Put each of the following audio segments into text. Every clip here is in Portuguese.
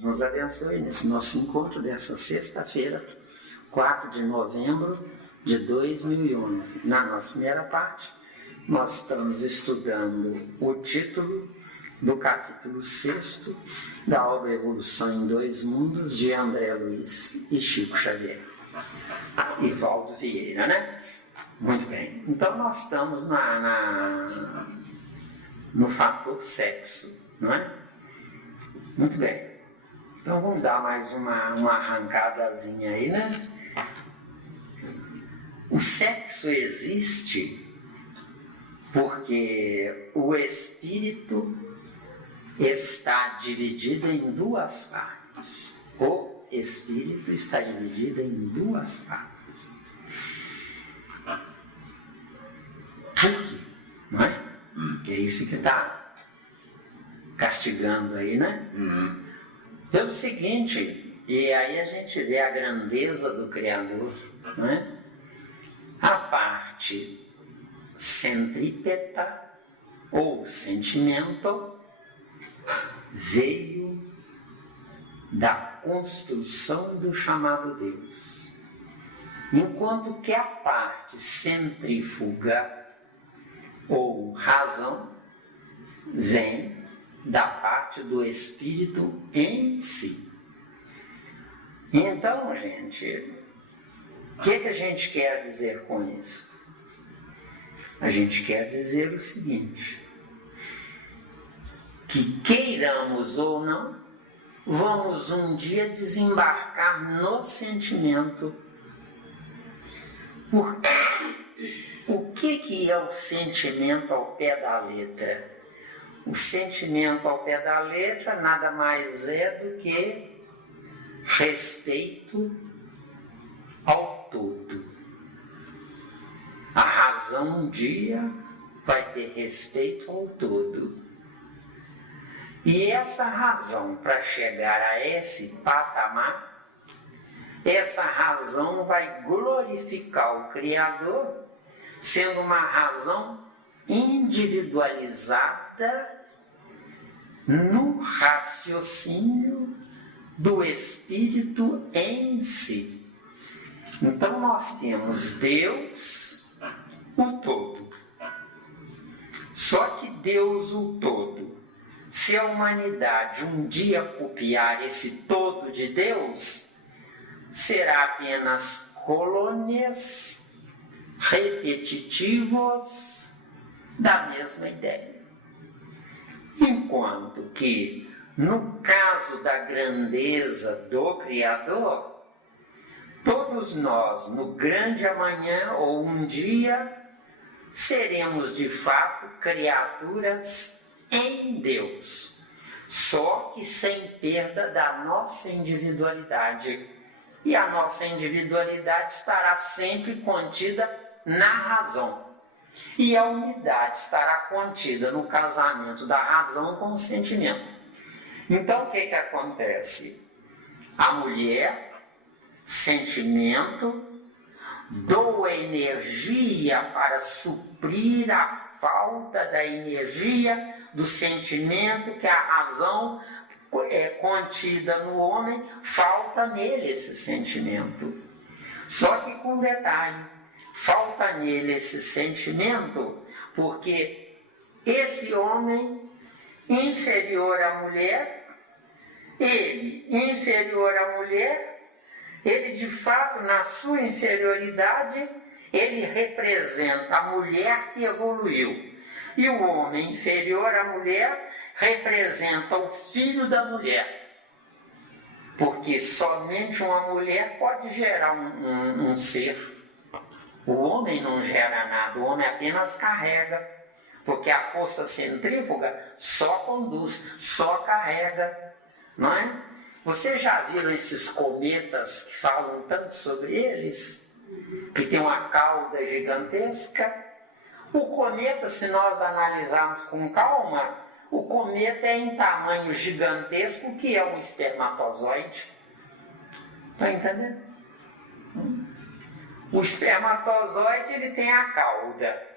Nos abençoe nesse nosso encontro dessa sexta-feira, 4 de novembro de 2011. Na nossa primeira parte, nós estamos estudando o título do capítulo 6 da obra Evolução em Dois Mundos, de André Luiz e Chico Xavier. E Valdo Vieira, né? Muito bem. Então, nós estamos no fator sexo, não é? Muito bem. Então vamos dar mais uma arrancadazinha aí, né? O sexo existe porque o espírito está dividido em duas partes. O espírito está dividido em duas partes. Por quê? Não é? Que é isso que está castigando aí, né? Pelo seguinte, e aí a gente vê a grandeza do Criador, não é? A parte centrípeta ou sentimento veio da construção do chamado Deus, enquanto que a parte centrífuga ou razão vem da parte do espírito em si. Então, gente, o que a gente quer dizer com isso? A gente quer dizer o seguinte: que queiramos ou não, vamos um dia desembarcar no sentimento. Porque o que é o sentimento ao pé da letra? O sentimento ao pé da letra nada mais é do que respeito ao todo. A razão um dia vai ter respeito ao todo. E essa razão, para chegar a esse patamar, essa razão vai glorificar o Criador, sendo uma razão individualizada no raciocínio do espírito em si. Então nós temos Deus, o todo. Só que Deus, o todo, se a humanidade um dia copiar esse todo de Deus, será apenas colônias repetitivas da mesma ideia. Enquanto que, no caso da grandeza do Criador, todos nós, no grande amanhã ou um dia, seremos de fato criaturas em Deus, só que sem perda da nossa individualidade. E a nossa individualidade estará sempre contida na razão. E a unidade estará contida no casamento da razão com o sentimento. Então o que acontece? A mulher, sentimento, doa energia para suprir a falta da energia do sentimento que a razão é contida no homem, falta nele esse sentimento. Só que com detalhe, falta nele esse sentimento porque esse homem inferior à mulher, ele inferior à mulher, ele de fato na sua inferioridade, ele representa a mulher que evoluiu. E o homem inferior à mulher representa o filho da mulher. Porque somente uma mulher pode gerar um ser. O homem não gera nada, o homem apenas carrega. Porque a força centrífuga só conduz, só carrega. Não é? Vocês já viram esses cometas que falam tanto sobre eles? Que tem uma cauda gigantesca? O cometa, se nós analisarmos com calma, o cometa é em tamanho gigantesco, que é um espermatozoide. Está entendendo? O espermatozoide ele tem a cauda.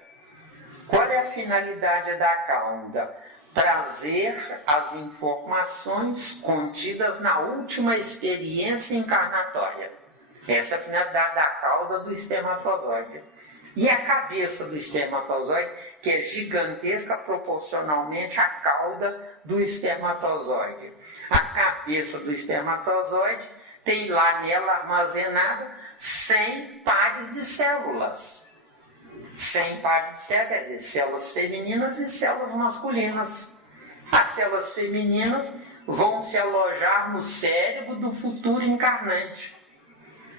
Qual é a finalidade da cauda? trazer as informações contidas na última experiência encarnatória. Essa é a finalidade da cauda do espermatozoide. E a cabeça do espermatozoide, que é gigantesca proporcionalmente à cauda do espermatozoide. A cabeça do espermatozoide tem lá nela armazenada 100 pares de células. 100 pares de células, quer dizer, células femininas e células masculinas. As células femininas vão se alojar no cérebro do futuro encarnante.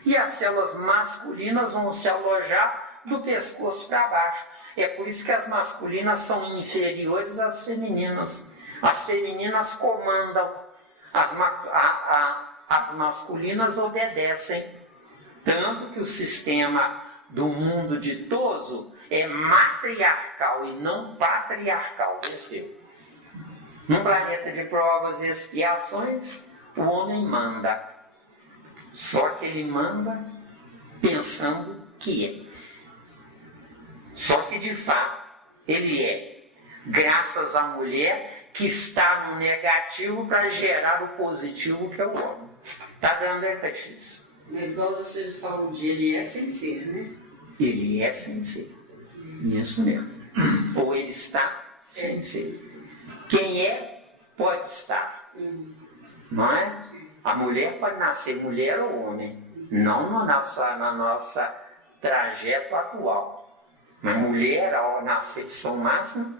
E as células masculinas vão se alojar do pescoço para baixo. É por isso que as masculinas são inferiores às femininas. As femininas comandam, as masculinas obedecem. Tanto que o sistema do mundo ditoso é matriarcal e não patriarcal. Num planeta de provas e expiações, o homem manda. Só que ele manda pensando que é. Só que de fato ele é, graças à mulher que está no negativo para gerar o positivo que é o homem. Está dando difícil. Mas igual vocês falam de ele é sem ser, né? Ele é sem ser. Isso mesmo. Ou ele está sem ser. Quem é, pode estar. Não é? A mulher pode nascer mulher ou homem. Não na nossa trajeto atual. Mas mulher, na acepção máxima,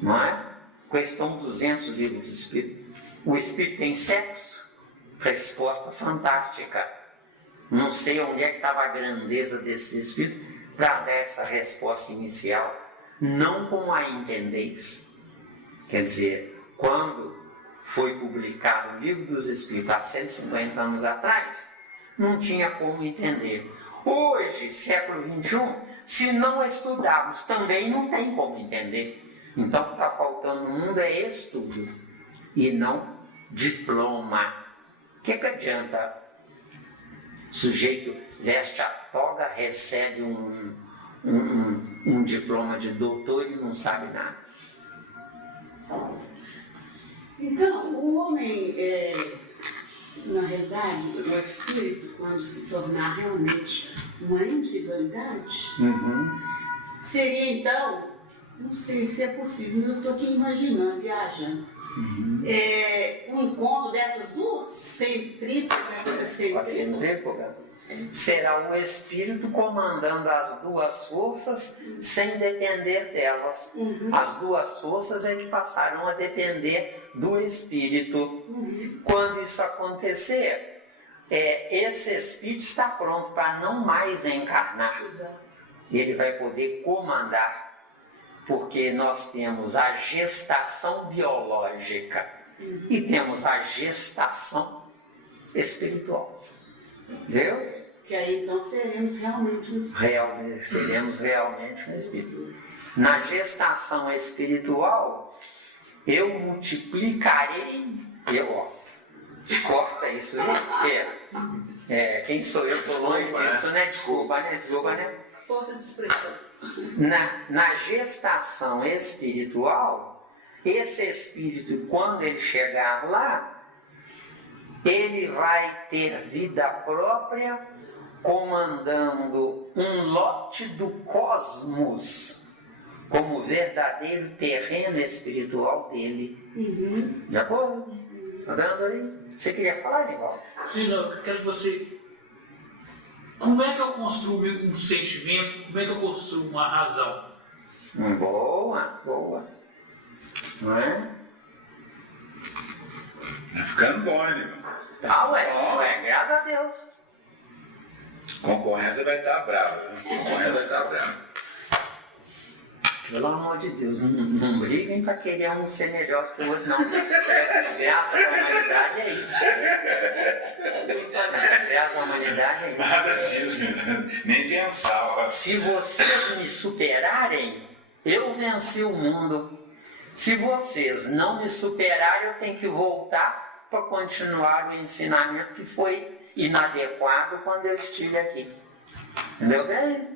não é? Questão 200 livros do Espírito. O Espírito tem sexo? Resposta fantástica. Não sei onde é que estava a grandeza desse Espírito para dar essa resposta inicial. Não como a entendeis. Quer dizer, quando foi publicado o Livro dos Espíritos há 150 anos atrás, não tinha como entender. Hoje, século XXI, se não estudarmos, também não tem como entender. Então, o que está faltando no mundo é estudo e não diploma. O que adianta? O sujeito veste a toga, recebe um diploma de doutor e não sabe nada. Então, o homem, na realidade, o espírito, quando se tornar realmente uma individualidade, seria então, não sei se é possível, eu estou aqui imaginando, viajando, um encontro dessas duas centrífuga. Será o espírito comandando as duas forças sem depender delas. As duas forças é que passarão a depender do espírito. Quando isso acontecer, esse espírito está pronto para não mais encarnar. E ele vai poder comandar, porque nós temos a gestação biológica e temos a gestação espiritual. Entendeu? Que aí então seremos realmente um espírito. Seremos realmente um espírito. Na gestação espiritual, eu multiplicarei. Corta isso aí. Quem sou eu? Estou longe disso, né? Desculpa, né? Força de expressão. Na gestação espiritual, esse espírito, quando ele chegar lá, ele vai ter vida própria, comandando um lote do cosmos como verdadeiro terreno espiritual dele. De acordo? Está dando aí? Você queria falar, Nivaldo? Sim, não, eu quero que você... Como é que eu construo um sentimento? Como é que eu construo uma razão? Boa. Não é? Tá ficando bom, né? Tá, ué, graças a Deus. Concorrência vai estar brava. Pelo amor de Deus, não briguem para querer um ser melhor que o outro, não. A desgraça da humanidade é isso. A desgraça da humanidade é isso. Nada disso, nem pensava. Se vocês me superarem, eu venci o mundo. Se vocês não me superarem, eu tenho que voltar para continuar o ensinamento que foi inadequado quando eu estive aqui. Entendeu bem?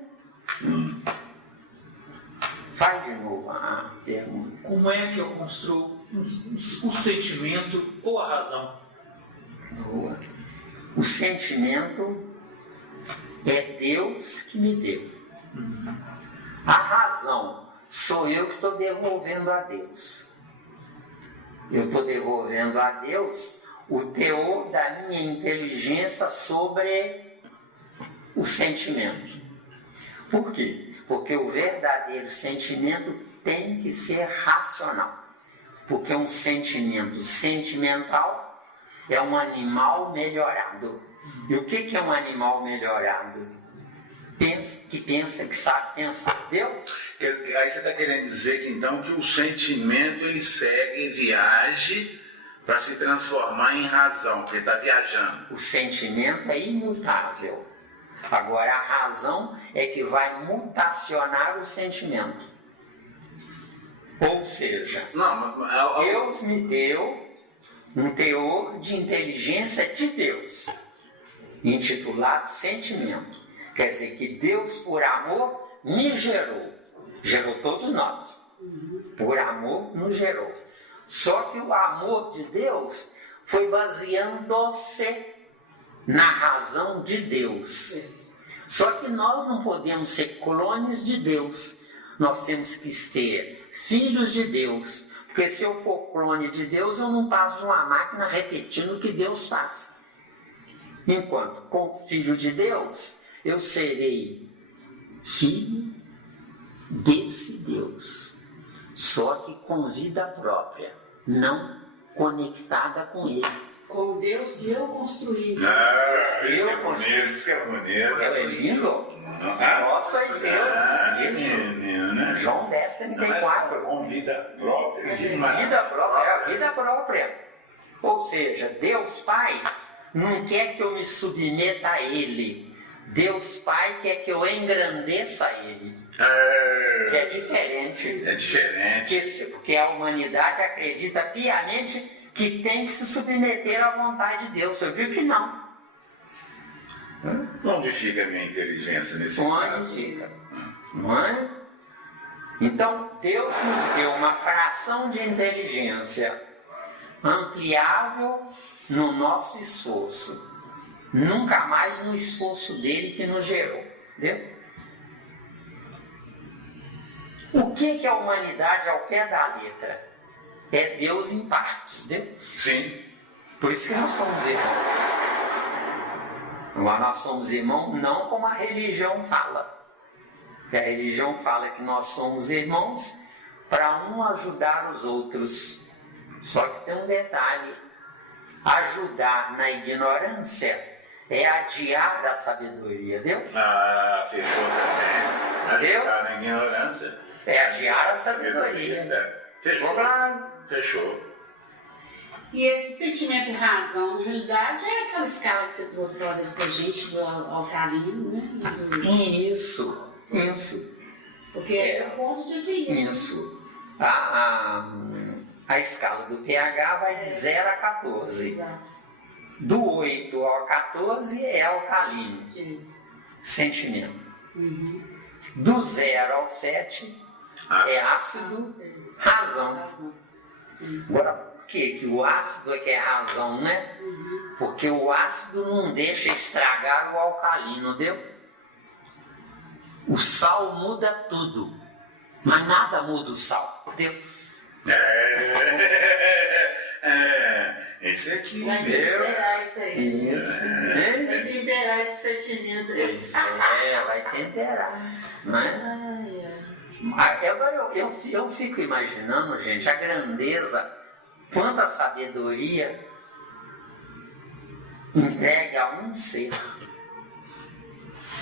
Faz de novo a pergunta. Como é que eu construo o sentimento ou a razão? Boa. O sentimento é Deus que me deu. A razão sou eu que estou devolvendo a Deus. Eu estou devolvendo a Deus o teor da minha inteligência sobre o sentimento. Por quê? Porque o verdadeiro sentimento tem que ser racional. Porque um sentimento sentimental é um animal melhorado. E o que é um animal melhorado? Que pensa, que sabe pensar. Entendeu? Aí você está querendo dizer que então que o sentimento ele segue, viaje para se transformar em razão, porque está viajando. O sentimento é imutável. Agora a razão é que vai mutacionar o sentimento. Ou seja, Deus me deu um teor de inteligência de Deus, intitulado sentimento. Quer dizer que Deus, por amor, me gerou. Gerou todos nós. Por amor, nos gerou. Só que o amor de Deus foi baseando-se na razão de Deus. Só que nós não podemos ser clones de Deus. Nós temos que ser filhos de Deus. Porque se eu for clone de Deus, eu não passo de uma máquina repetindo o que Deus faz. Enquanto, como filho de Deus, eu serei filho desse Deus. Só que com vida própria, não conectada com Ele. Com Deus que eu construí. Isso é bonito, isso é bonito. É lindo? Nossa, é Deus. Isso. Menino, né? João 10:34. Com vida própria. Vida própria, é a vida própria. Ou seja, Deus Pai não quer que eu me submeta a Ele. Deus Pai quer que eu engrandeça Ele. Que é diferente. É diferente. Porque a humanidade acredita piamente que tem que se submeter à vontade de Deus. Eu digo que não. Onde fica a minha inteligência nesse caso? Onde fica? Não é? Então, Deus nos deu uma fração de inteligência ampliável no nosso esforço. Nunca mais no esforço dele que nos gerou. Entendeu? O que é a humanidade ao pé da letra? É Deus em partes, entendeu? Sim. Por isso que nós somos irmãos. Agora nós somos irmãos não como a religião fala. Porque a religião fala que nós somos irmãos para um ajudar os outros. Só que tem um detalhe. Ajudar na ignorância é adiar a sabedoria, entendeu? Fechou também. Ajudar na ignorância. É adiar a sabedoria. Fechou. Claro. Fechou. E esse sentimento de razão, na realidade, é aquela escala que você trouxe aquela vez pra gente, do alcalino, né? Isso. Porque é o ponto de equilíbrio. Isso. A escala do pH vai de 0 a 14. Exato. Do 8 ao 14 é alcalino. Sim. Sentimento. Uhum. Do 0 ao 7 é ácido, razão. Agora, por que o ácido é que é razão, né? Porque o ácido não deixa estragar o alcalino, deu? O sal muda tudo, mas nada muda o sal, deu? Esse aqui, Vai temperar isso aí. Isso, Vai né? temperar esse sentimento aí. Vai temperar, não é? Agora eu fico imaginando, gente, a grandeza, quanta sabedoria entregue a um ser.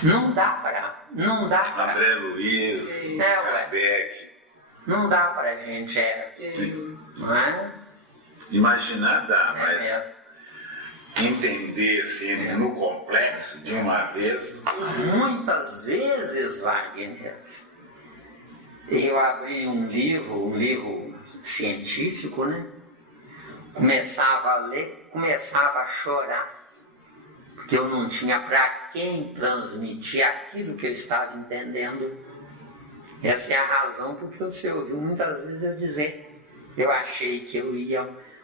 Não dá para. André Luiz, Kardec. Não dá pra gente, não é? Imaginar dá, mas entender assim, no complexo de uma vez. Muitas vezes, Wagner, eu abri um livro científico, né? Começava a ler, começava a chorar, porque eu não tinha para quem transmitir aquilo que eu estava entendendo. Essa é a razão porque você ouviu muitas vezes eu dizer, eu achei que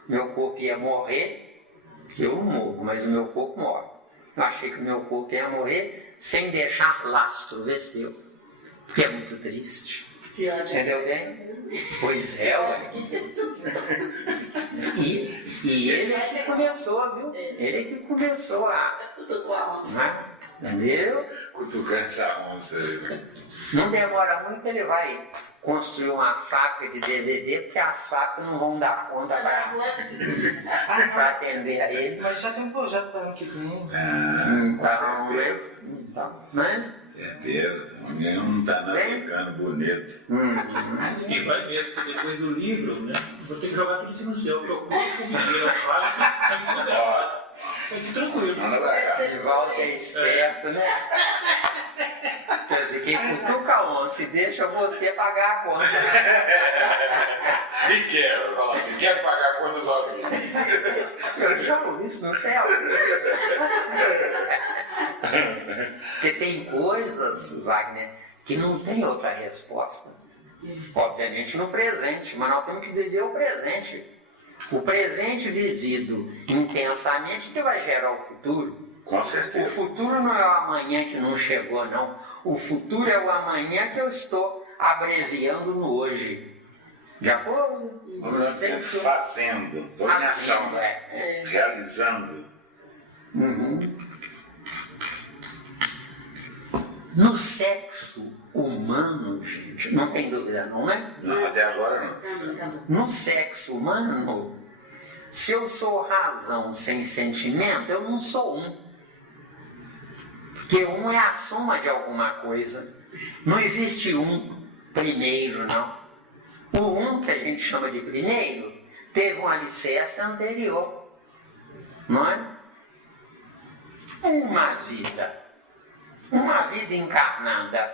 meu corpo ia morrer, que eu não morro, mas o meu corpo morre. Eu achei que o meu corpo ia morrer sem deixar lastro, vestiu. Porque é muito triste. Entendeu bem? Pois é, ué. E ele é que começou, viu? Ele é que começou a... Entendeu? Cutucando essa onça aí, né? Não demora muito, ele vai construir uma fábrica de DVD, porque as fábricas não vão dar conta para atender a ele. Mas já tem um projeto também que vem. Então, né? Certeza. Alguém não está navegando bonito. E vai mesmo, que depois do livro, né? Vou ter que jogar tudo isso no céu, porque eu curto comer, eu faço, vai ser tranquilo. Rivaldo é esperto, né? Quer dizer, quem cutuca a onça e deixa você pagar a conta. Me quero, fala assim, quero pagar a conta sozinho. Eu já ouvi isso no céu. Porque tem coisas, Wagner, que não tem outra resposta. Obviamente no presente, mas nós temos que viver o presente. O presente vivido intensamente que vai gerar o futuro. Com certeza. O futuro não é o amanhã que não chegou, não. O futuro é o amanhã que eu estou abreviando no hoje. De acordo? Fazendo, tô em ação, é. realizando. No sexo humano, gente, não tem dúvida, não é? Não, até agora não. No sexo humano, se eu sou razão sem sentimento, eu não sou um. Porque um é a soma de alguma coisa. Não existe um primeiro, não. O um que a gente chama de primeiro teve um alicerce anterior. Não é? Uma vida encarnada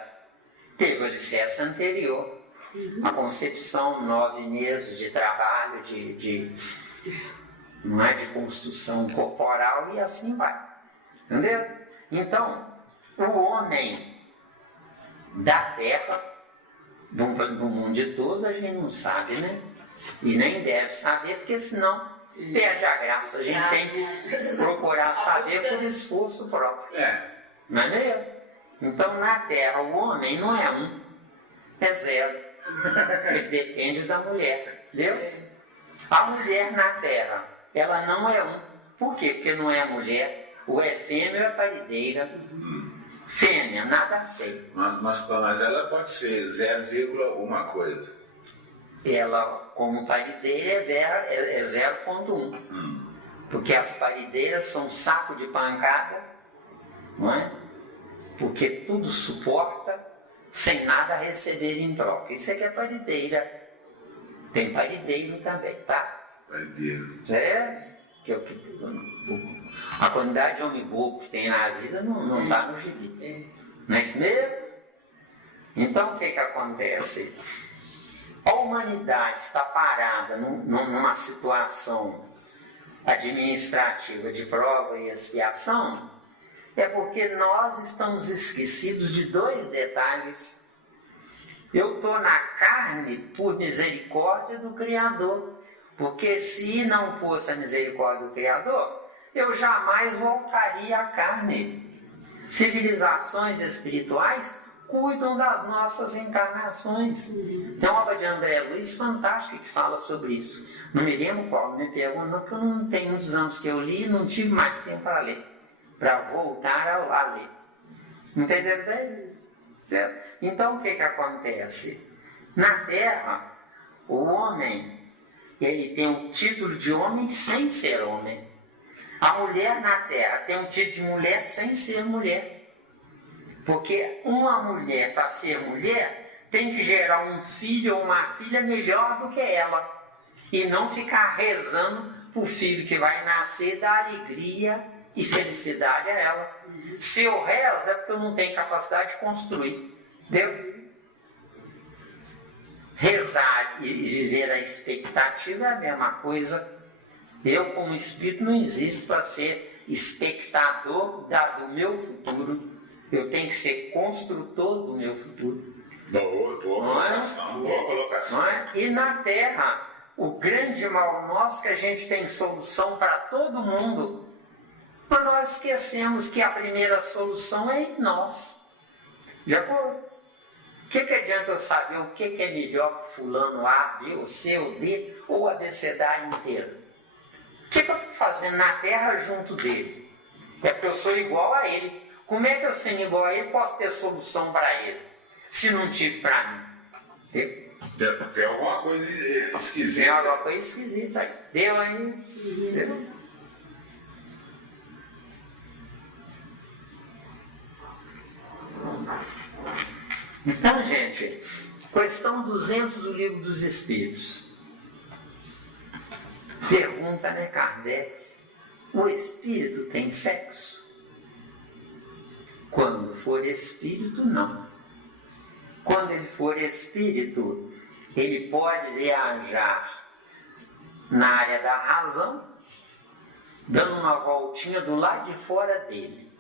teve o alicerce anterior. A concepção, 9 meses de trabalho, não é, de construção corporal e assim vai. Entendeu? Então, o homem da terra, do mundo de todos, a gente não sabe, né? E nem deve saber, porque senão perde a graça. A gente tem que procurar saber por esforço próprio. Não é mesmo? Então, na terra, o homem não é um, é zero. Ele depende da mulher, entendeu? A mulher na terra, ela não é um. Por quê? Porque não é mulher. O é fêmea é parideira. Fêmea, nada sei. Mas ela pode ser 0, alguma coisa. Ela, como parideira, é 0,1. Porque as parideiras são saco de pancada, não é? Porque tudo suporta sem nada receber em troca. Isso é que é parideira. Tem parideiro também, tá? Parideiro. A quantidade de homem bobo que tem na vida não está no gibi. Não é isso mesmo? Então o que acontece? A humanidade está parada numa situação administrativa de prova e expiação, é porque nós estamos esquecidos de 2 detalhes. Eu estou na carne por misericórdia do Criador, porque se não fosse a misericórdia do Criador, eu jamais voltaria à carne. Civilizações espirituais cuidam das nossas encarnações. Tem uma obra de André Luiz fantástica que fala sobre isso. Não me lembro qual, me perguntam, porque eu não tenho muitos anos que eu li e não tive mais tempo para ler, para voltar a ler. Entendeu bem? Certo? Então o que acontece? Na Terra, o homem, ele tem o título de homem sem ser homem. A mulher na Terra tem um título de mulher sem ser mulher. Porque uma mulher, para ser mulher, tem que gerar um filho ou uma filha melhor do que ela. E não ficar rezando para o filho que vai nascer dar alegria e felicidade a ela. Se eu rezo é porque eu não tenho capacidade de construir. Entendeu? Rezar e viver a expectativa é a mesma coisa. Eu, como espírito, não existo para ser espectador do meu futuro. Eu tenho que ser construtor do meu futuro. Boa colocação, boa colocação. Não é? E na Terra, o grande mal nosso que a gente tem solução para todo mundo, mas nós esquecemos que a primeira solução é em nós. De acordo? O que adianta eu saber o que é melhor que fulano A, B, ou C, ou D, ou a abecedário inteiro? O que eu estou fazendo na Terra junto dele? É porque eu sou igual a ele. Como é que eu, sendo igual a ele, posso ter solução para ele, se não tive para mim? Entendeu? Tem alguma coisa esquisita. Tem alguma coisa esquisita aí. Deu aí? Deu? Então, gente, questão 200 do Livro dos Espíritos. Pergunta, né, Kardec? O espírito tem sexo? Quando for espírito, não. Quando ele for espírito, ele pode viajar na área da razão, dando uma voltinha do lado de fora dele.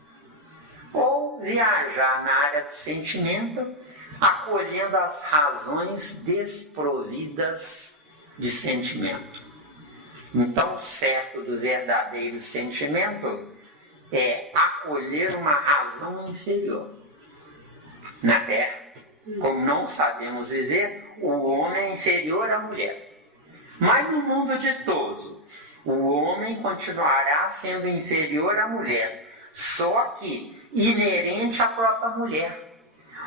Ou viajar na área do sentimento, acolhendo as razões desprovidas de sentimento. Então, o certo do verdadeiro sentimento é acolher uma razão inferior. Na Terra, como não sabemos viver, o homem é inferior à mulher. Mas no mundo ditoso, o homem continuará sendo inferior à mulher, só que inerente à própria mulher.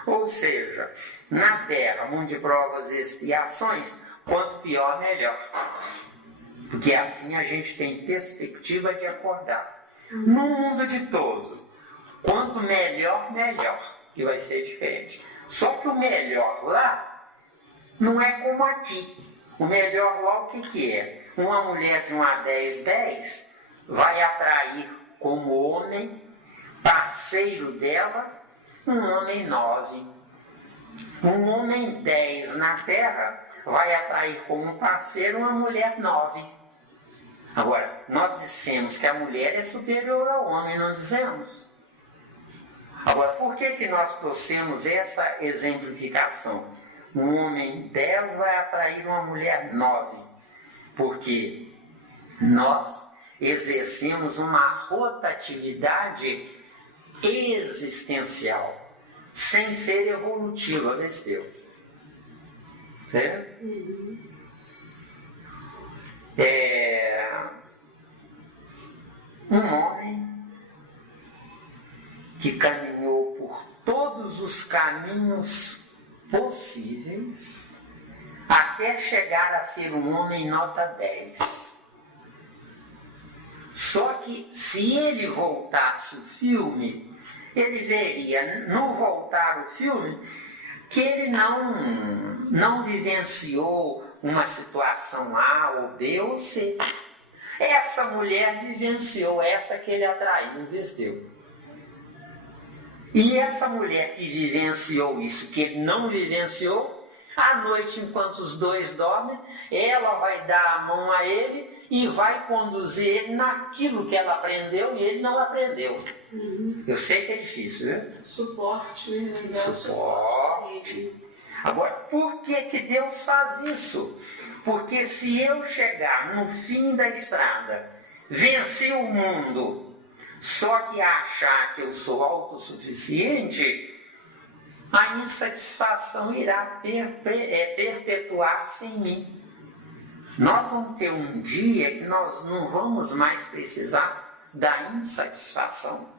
Ou seja, na Terra, mundo de provas e expiações, quanto pior, melhor. Porque assim a gente tem perspectiva de acordar. No mundo ditoso, quanto melhor, melhor, que vai ser diferente. Só que o melhor lá não é como aqui. O melhor lá o que é? Uma mulher de 1 a 10 vai atrair como homem, parceiro dela, um homem 9. Um homem 10 na Terra vai atrair como parceiro uma mulher 9. Agora, nós dissemos que a mulher é superior ao homem, não dizemos? Agora, por que nós trouxemos essa exemplificação? Um homem 10 vai atrair uma mulher 9. Porque nós exercemos uma rotatividade existencial, sem ser evolutiva, Lesteu. Certo? Um homem que caminhou por todos os caminhos possíveis até chegar a ser um homem nota 10. Só que se ele voltasse o filme, ele veria, no voltar o filme, que ele não vivenciou uma situação A ou B ou C. Essa mulher vivenciou essa que ele atraiu, vestiu. E essa mulher que vivenciou isso, que ele não vivenciou, à noite, enquanto os dois dormem, ela vai dar a mão a ele e vai conduzir ele naquilo que ela aprendeu e ele não aprendeu. Eu sei que é difícil, viu? Suporte, né? Suporte. Agora, por que Deus faz isso? Porque se eu chegar no fim da estrada, vencer o mundo, só que achar que eu sou autossuficiente, a insatisfação irá perpetuar-se em mim. Nós vamos ter um dia que nós não vamos mais precisar da insatisfação.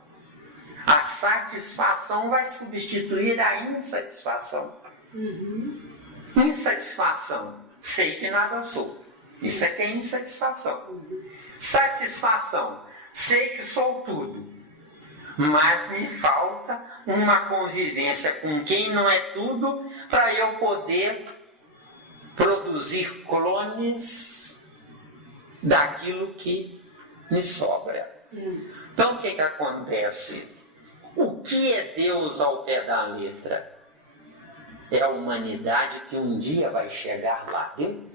A satisfação vai substituir a insatisfação. Insatisfação. Sei que nada sou. Isso é que é insatisfação. Satisfação. Sei que sou tudo. Mas me falta uma convivência com quem não é tudo para eu poder produzir clones daquilo que me sobra. Então o que acontece? O que é Deus ao pé da letra? É a humanidade que um dia vai chegar lá, viu?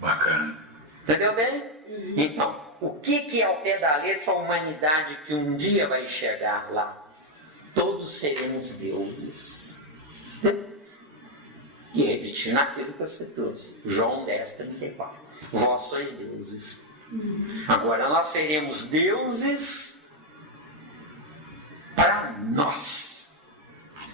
Bacana. Entendeu bem? Então, o que é ao pé da letra a humanidade que um dia vai chegar lá? Todos seremos deuses. E repetindo aquilo que você trouxe. João 10, 34. Vós sois deuses. Agora nós seremos deuses para nós,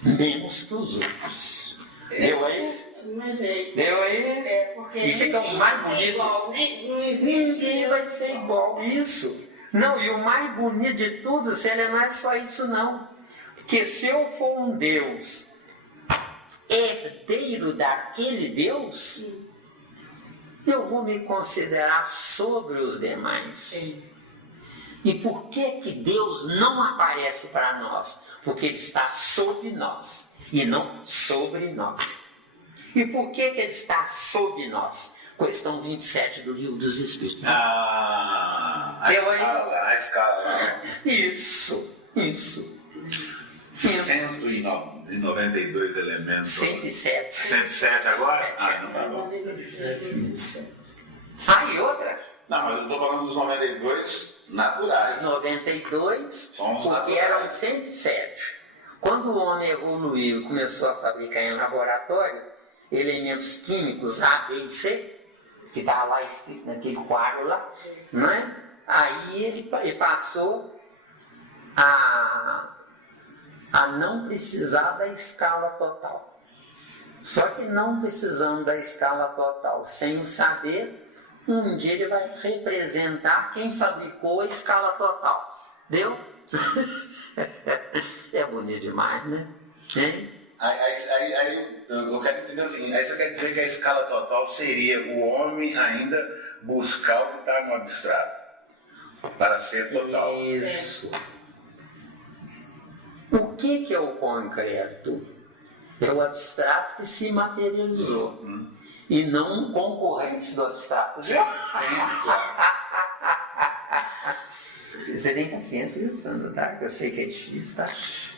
menos para os outros. Deu aí? Mas Deu aí? porque Isso é que é o mais bonito. igual, não existe. Ninguém vai ser igual. Isso. Não, e o mais bonito de tudo, não é só isso não. Porque se eu for um Deus herdeiro daquele Deus, eu vou me considerar sobre os demais. E por que Deus não aparece para nós? Porque Ele está sobre nós e não sobre nós. E por que Ele está sobre nós? Questão 27 do Livro dos Espíritos. A escala. Isso. 192 elementos. 107. 107 agora? Não tá bom. Isso. E outra? Não, mas eu estou falando dos 92 naturais. 92, São os porque naturais. eram 107. Quando o homem evoluiu e começou a fabricar em laboratório elementos químicos A, B e C, que está lá escrito naquele quadro lá, não é? Aí ele passou a não precisar da escala total. Só que não precisando da escala total, sem o saber, um dia ele vai representar quem fabricou a escala total. Deu? É bonito demais, né? Aí eu quero entender o seguinte, aí você quer dizer que a escala total seria o homem ainda buscar o que está no abstrato, para ser total. Isso. O que é o concreto? É o abstrato que se materializou. E não um concorrente do abstrato. Você tem paciência pensando, tá? Eu sei que é difícil, tá?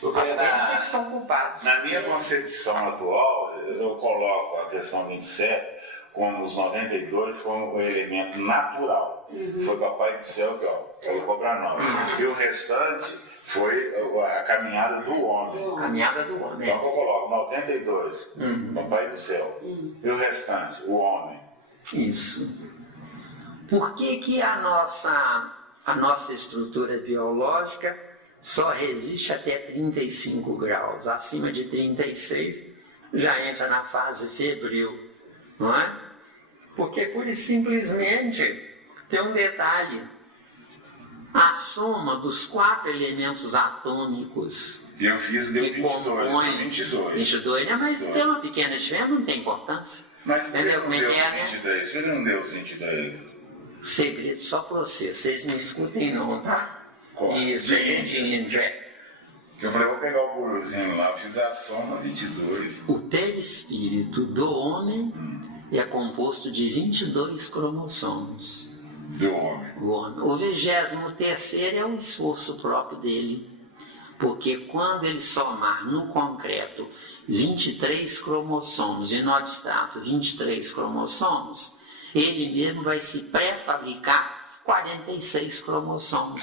Eles é que são culpados. Na minha concepção atual, eu coloco a questão 27 como os 92 como o elemento natural. Foi Papai do Céu que colocou para nós. E o restante foi a caminhada do homem. Caminhada do homem. Então eu coloco 92, Papai do Céu. E o restante, o homem. Isso. Por que a nossa estrutura biológica só resiste até 35 graus? Acima de 36 já entra na fase febril, não é? Porque pura e simplesmente tem um detalhe. A soma dos 4 elementos atômicos E eu fiz, deu que 22. compõem 22, né? Mas tem uma pequena diferença, não tem importância. Mas por que Entendeu não como é deu que é, né? 23? Ele não deu 23. Segredo só para vocês me escutem não, tá? Isso, Gente. Eu falei, vou pegar o guruzinho lá, eu fiz a soma 22. O perispírito do homem é composto de 22 cromossomos. Do homem. O 23º é um esforço próprio dele. Porque quando ele somar no concreto 23 cromossomos e no abstrato 23 cromossomos, ele mesmo vai se pré-fabricar 46 cromossomos.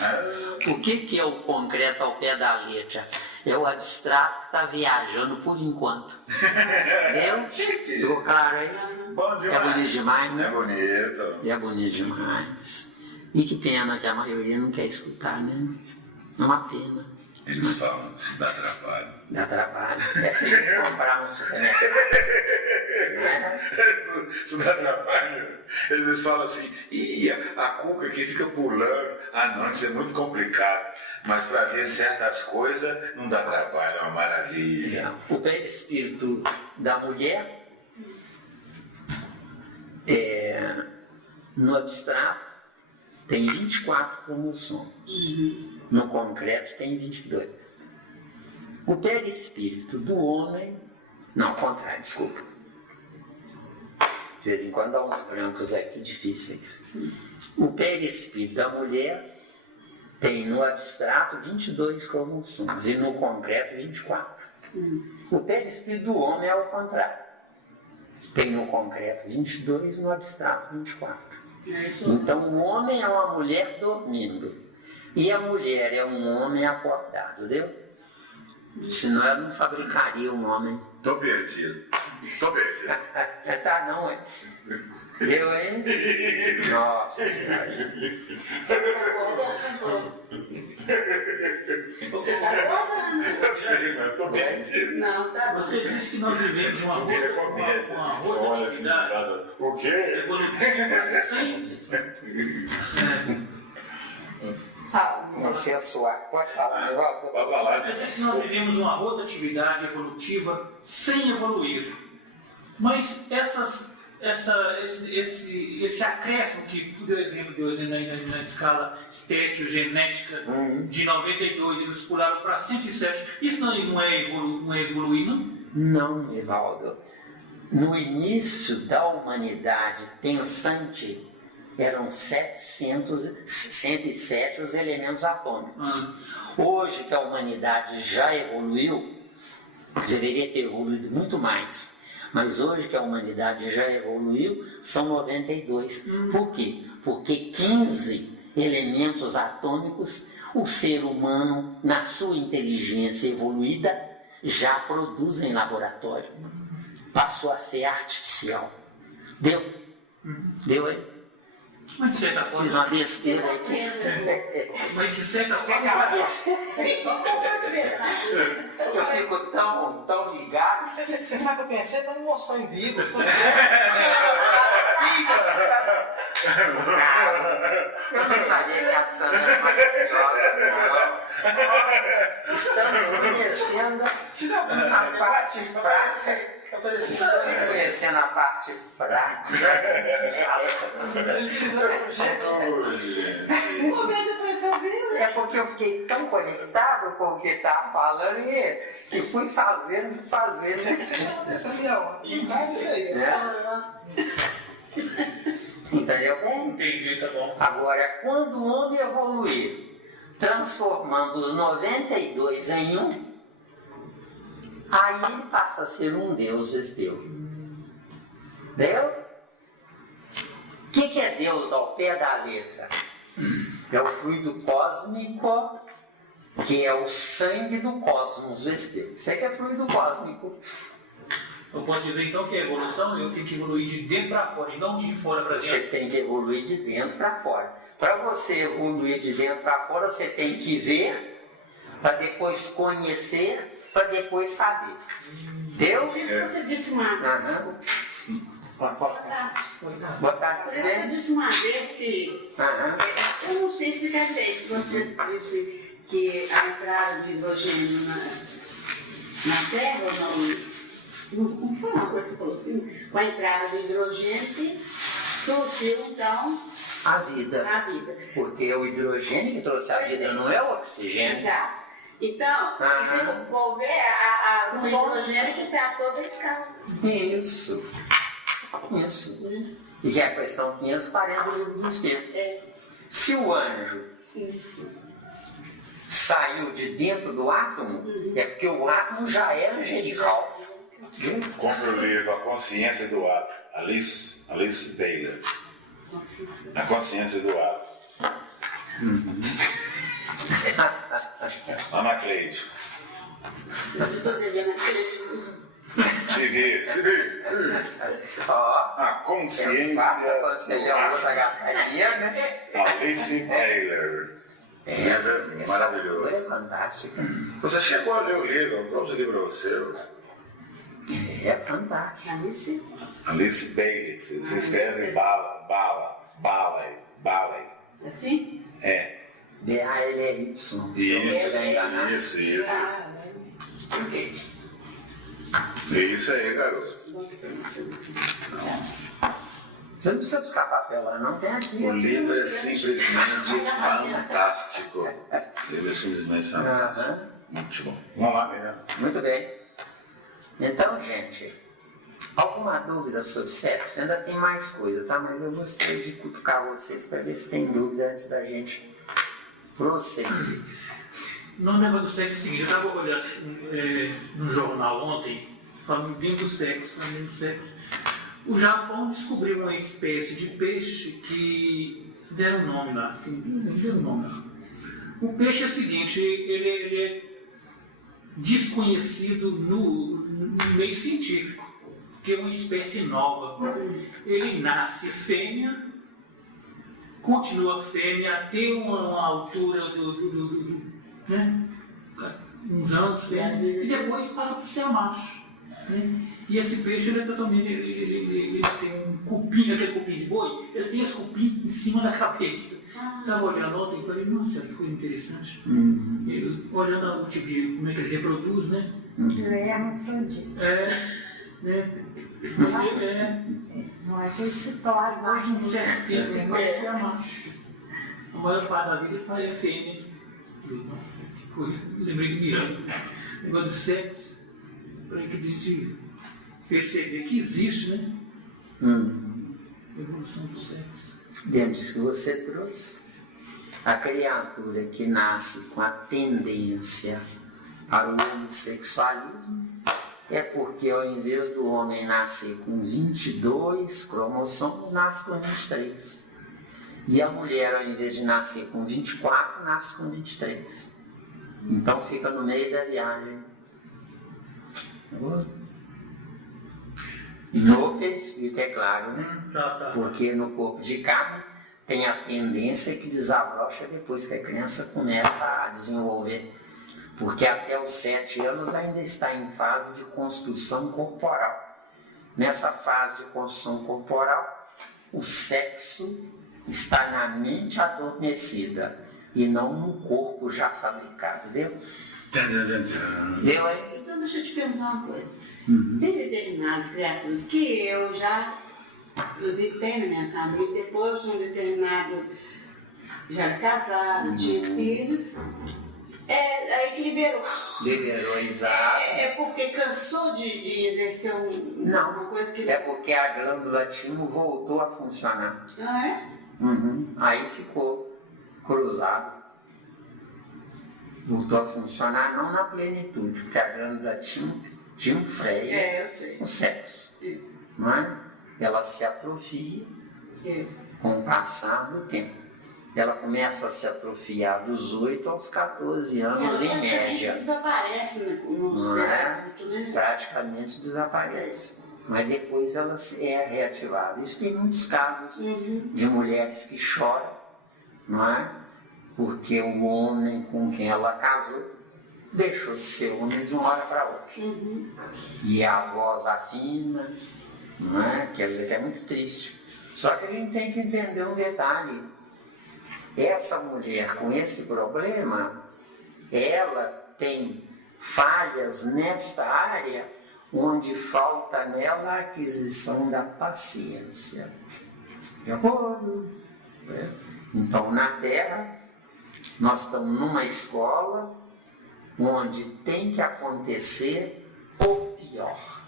O que é o concreto ao pé da letra? É o abstrato que está viajando por enquanto. Entendeu? Ficou claro aí? Bom demais. É bonito demais, né? É bonito. É bonito demais. E que pena que a maioria não quer escutar, né? É uma pena. Eles falam, se dá trabalho. Dá trabalho. É feio comprar no supermercado. Não é? Isso dá trabalho. Eles falam assim, a cuca aqui fica pulando. Não, isso é muito complicado. Mas para ver certas coisas não dá trabalho, é uma maravilha. O perispírito da mulher, no abstrato, tem 24 cromossomos. No concreto tem 22. O perispírito do homem... Não, ao contrário, desculpa. De vez em quando dá uns brancos aqui difíceis. O perispírito da mulher tem no abstrato 22 cromossomos e no concreto 24. O perispírito do homem é ao contrário. Tem no concreto 22 e no abstrato 24. Então o homem é uma mulher dormindo. E a mulher é um homem acordado, entendeu? Senão ela não fabricaria um homem. Estou perdido. Tô bem. Tá não, é? Deu, hein? Nossa Senhora. Você está acordando? Você está acordando? Eu sei, mas eu tô bem. Não, tá bom. Você disse que nós vivemos uma rotatividade O quê? evolutiva sem... Não sei a sua. Pode falar. Pode falar. Você disse que nós vivemos uma rotatividade evolutiva sem evoluir. Mas esse acréscimo que tu deu exemplo de hoje na escala estequiogenética de 92 e nos pularam para 107, isso não é evoluir, não? Não, Evaldo. No início da humanidade pensante, eram 107 os elementos atômicos. Hoje que a humanidade já evoluiu, deveria ter evoluído muito mais. Mas hoje que a humanidade já evoluiu, são 92. Por quê? Porque 15 elementos atômicos, o ser humano, na sua inteligência evoluída, já produz em laboratório. Passou a ser artificial. Deu? Deu aí? Mas de certa forma... Fiz uma besteira aí. Mas de certa forma... Eu fico tão ligado. Você sabe que eu pensei? Vamos mostrar em vivo. Eu não sabia que a Sandra era maliciosa, não. Estamos conhecendo a parte fraca. Estamos conhecendo a parte fraca. É porque eu fiquei tão conectado com o que estava falando que fui fazendo. Essa é minha hora. Isso aí. Entendeu bem? Entendi, tá bom. Agora, quando o homem evoluir, transformando os 92 em um, aí ele passa a ser um Deus Esteu. Deu? O que é Deus ao pé da letra? É o fluido cósmico, que é o sangue do cosmos Esteu. Isso aqui é fluido cósmico. Eu posso dizer então que a evolução eu tenho que evoluir de dentro para fora e não de fora para Você dentro. tem que evoluir de dentro para fora. Para você evoluir de dentro para fora, você tem que ver, para depois conhecer, para depois saber. Deu? Por isso que você disse uma Boa tarde. Por isso que eu disse uma vez que eu não sei explicar direito. Você disse que a entrada do hidrogênio na Terra ou não foi uma coisa que você falou assim? Com a entrada do hidrogênio surgiu então A vida. Porque o hidrogênio que trouxe a vida não é o oxigênio. Exato. Então, se for ver, o hidrogênio que está toda a escala. Isso. E é a questão 540 do livro dos Espíritos. Se o anjo saiu de dentro do átomo, é porque o átomo já é angelical. Compre o livro A Consciência do Ato, Alice Bailey. A Consciência do Ato. Ana Cleide. Eu estou devendo aquele. Se vê. A Consciência Aconselhar o outro a gastar dinheiro, né? Alice Bailey. Maravilhoso. É fantástico. Você chegou a ler o livro, eu trouxe aqui para você. É fantástico. Alice Bailey. Você escreve Bailey. Assim? É. B-A-L-E-Y. Se eu não estiver enganado. Isso. Ok. É isso aí, garoto. Você não precisa buscar papel lá, não tem aqui. O livro é simplesmente fantástico. Muito bom. Vamos lá, Miranda. Muito bem. Então, gente, alguma dúvida sobre sexo? Ainda tem mais coisa, tá? Mas eu gostaria de cutucar vocês para ver se tem dúvida antes da gente prosseguir. No negócio do sexo é o seguinte, eu estava olhando no jornal ontem, falando bem do sexo. O Japão descobriu uma espécie de peixe que deram um nome lá, assim, deram um nome lá. O peixe é o seguinte, ele é desconhecido no meio científico. que é uma espécie nova. Ele nasce fêmea, continua fêmea até uma altura né? Uns anos fêmea, e depois passa por ser macho. Né? E esse peixe ele é totalmente. Ele tem um cupim, aquele cupim de boi, ele tem esse cupim em cima da cabeça. Estava olhando ontem e falei, nossa, que coisa interessante. Olhando o tipo de como é que ele reproduz, né? Ele é hermafrodita. Né? Não é que ele se torna Depois de um certo tempo ele passa a ser macho. A maior parte da vida ele é fêmea. Que coisa, lembrei de Miranda. Negócio do sexo, para que a gente perceber que existe, né? Evolução do sexo. Dentro disso que você trouxe, a criatura que nasce com a tendência ao homossexualismo é porque ao invés do homem nascer com 22 cromossomos, nasce com 23. E a mulher, ao invés de nascer com 24, nasce com 23. Então fica no meio da viagem. No perispírito, é claro, né? Porque no corpo de carne tem a tendência que desabrocha depois que a criança começa a desenvolver. Porque até os 7 anos ainda está em fase de construção corporal. Nessa fase de construção corporal, o sexo está na mente adormecida e não no corpo já fabricado. Deu? Deu aí? Então deixa eu te perguntar uma coisa. Tem determinadas criaturas que eu já, inclusive tenho na minha família, depois de um determinado, já casado, tinha filhos, aí que liberou. Liberou, exato. É porque cansou de exercer Não, uma coisa que... é porque a glândula timo voltou a funcionar. Ah, é? Aí ficou cruzado. Voltou a funcionar não na plenitude, porque a glândula timo freia Eu sei. o sexo. Não é? Ela se atrofia com o passar do tempo. Ela começa a se atrofiar dos 8 aos 14 anos em média. Desaparece no Não é? cérebro, né? Praticamente desaparece. Mas depois ela é reativada. Isso tem muitos casos de mulheres que choram, não é? Porque o homem com quem ela casou deixou de ser homem de uma hora para outra. E a voz afina, não é? Quer dizer que é muito triste. Só que a gente tem que entender um detalhe. Essa mulher com esse problema, ela tem falhas nesta área onde falta nela a aquisição da paciência. De acordo? Então, na Terra, nós estamos numa escola onde tem que acontecer o pior.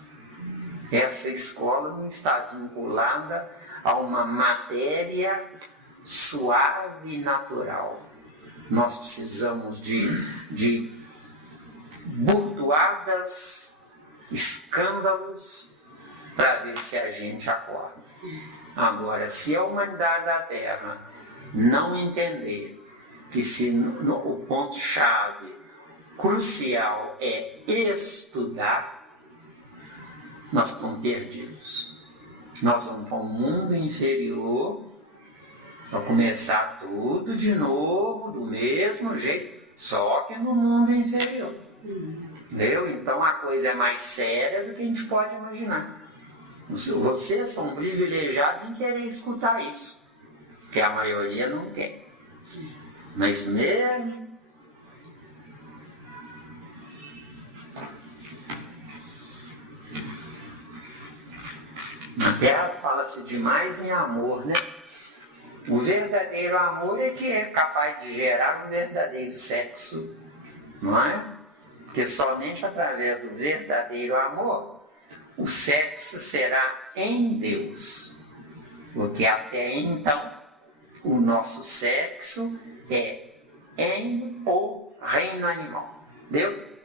Essa escola não está vinculada a uma matéria suave e natural. Nós precisamos de burdoadas, escândalos, para ver se a gente acorda. Agora, se a humanidade da Terra não entender que o ponto-chave crucial é estudar, nós estamos perdidos. Nós vamos para um mundo inferior, para começar tudo de novo, do mesmo jeito, só que no mundo inferior. Entendeu? Então a coisa é mais séria do que a gente pode imaginar. Vocês são privilegiados em querer escutar isso, que a maioria não quer. Mas mesmo... Na Terra fala-se demais em amor, né? O verdadeiro amor é que é capaz de gerar um verdadeiro sexo, não é? Porque somente através do verdadeiro amor, o sexo será em Deus. Porque até então, o nosso sexo é em o reino animal. Entendeu?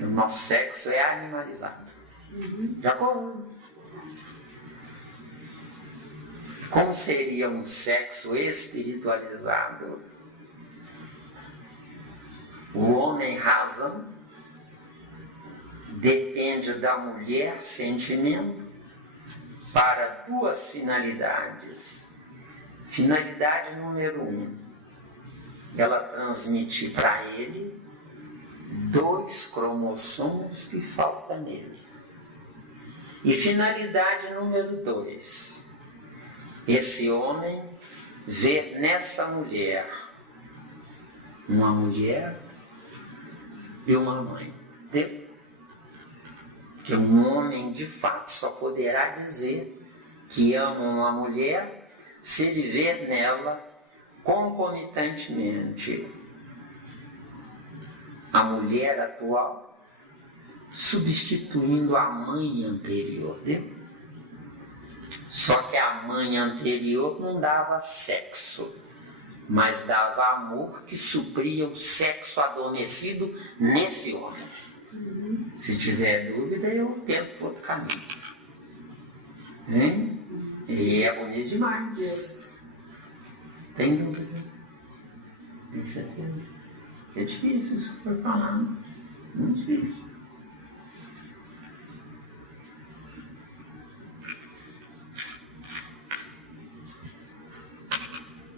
O nosso sexo é animalizado. De acordo? Como seria um sexo espiritualizado? O homem razão depende da mulher sentimento para duas finalidades. Finalidade número 1, ela transmite para ele 2 cromossomos que faltam nele. E finalidade número 2, esse homem vê nessa mulher uma mulher e uma mãe. Entendeu? Que um homem de fato só poderá dizer que ama uma mulher se ele vê nela concomitantemente a mulher atual substituindo a mãe anterior, entendeu? Só que a mãe anterior não dava sexo, mas dava amor que supria o sexo adormecido nesse homem. Se tiver dúvida, eu tento outro caminho. Hein? E é bonito demais. Tem dúvida? Tem certeza? É difícil isso que foi falando. Muito difícil.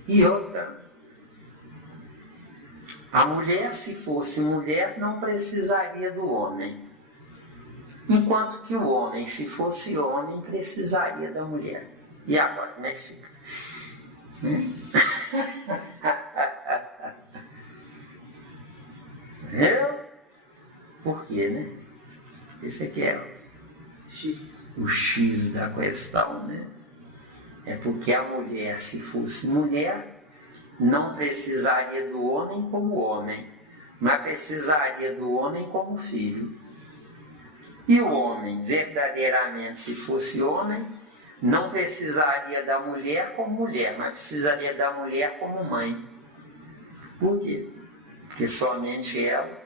E outra, a mulher, se fosse mulher, não precisaria do homem. Enquanto que o homem, se fosse homem, precisaria da mulher. E agora, como é que fica? Por quê, né? Esse aqui é o X da questão, né? É porque a mulher, se fosse mulher, não precisaria do homem como homem, mas precisaria do homem como filho. E o homem, verdadeiramente, se fosse homem, não precisaria da mulher como mulher, mas precisaria da mulher como mãe. Por quê? Porque somente ela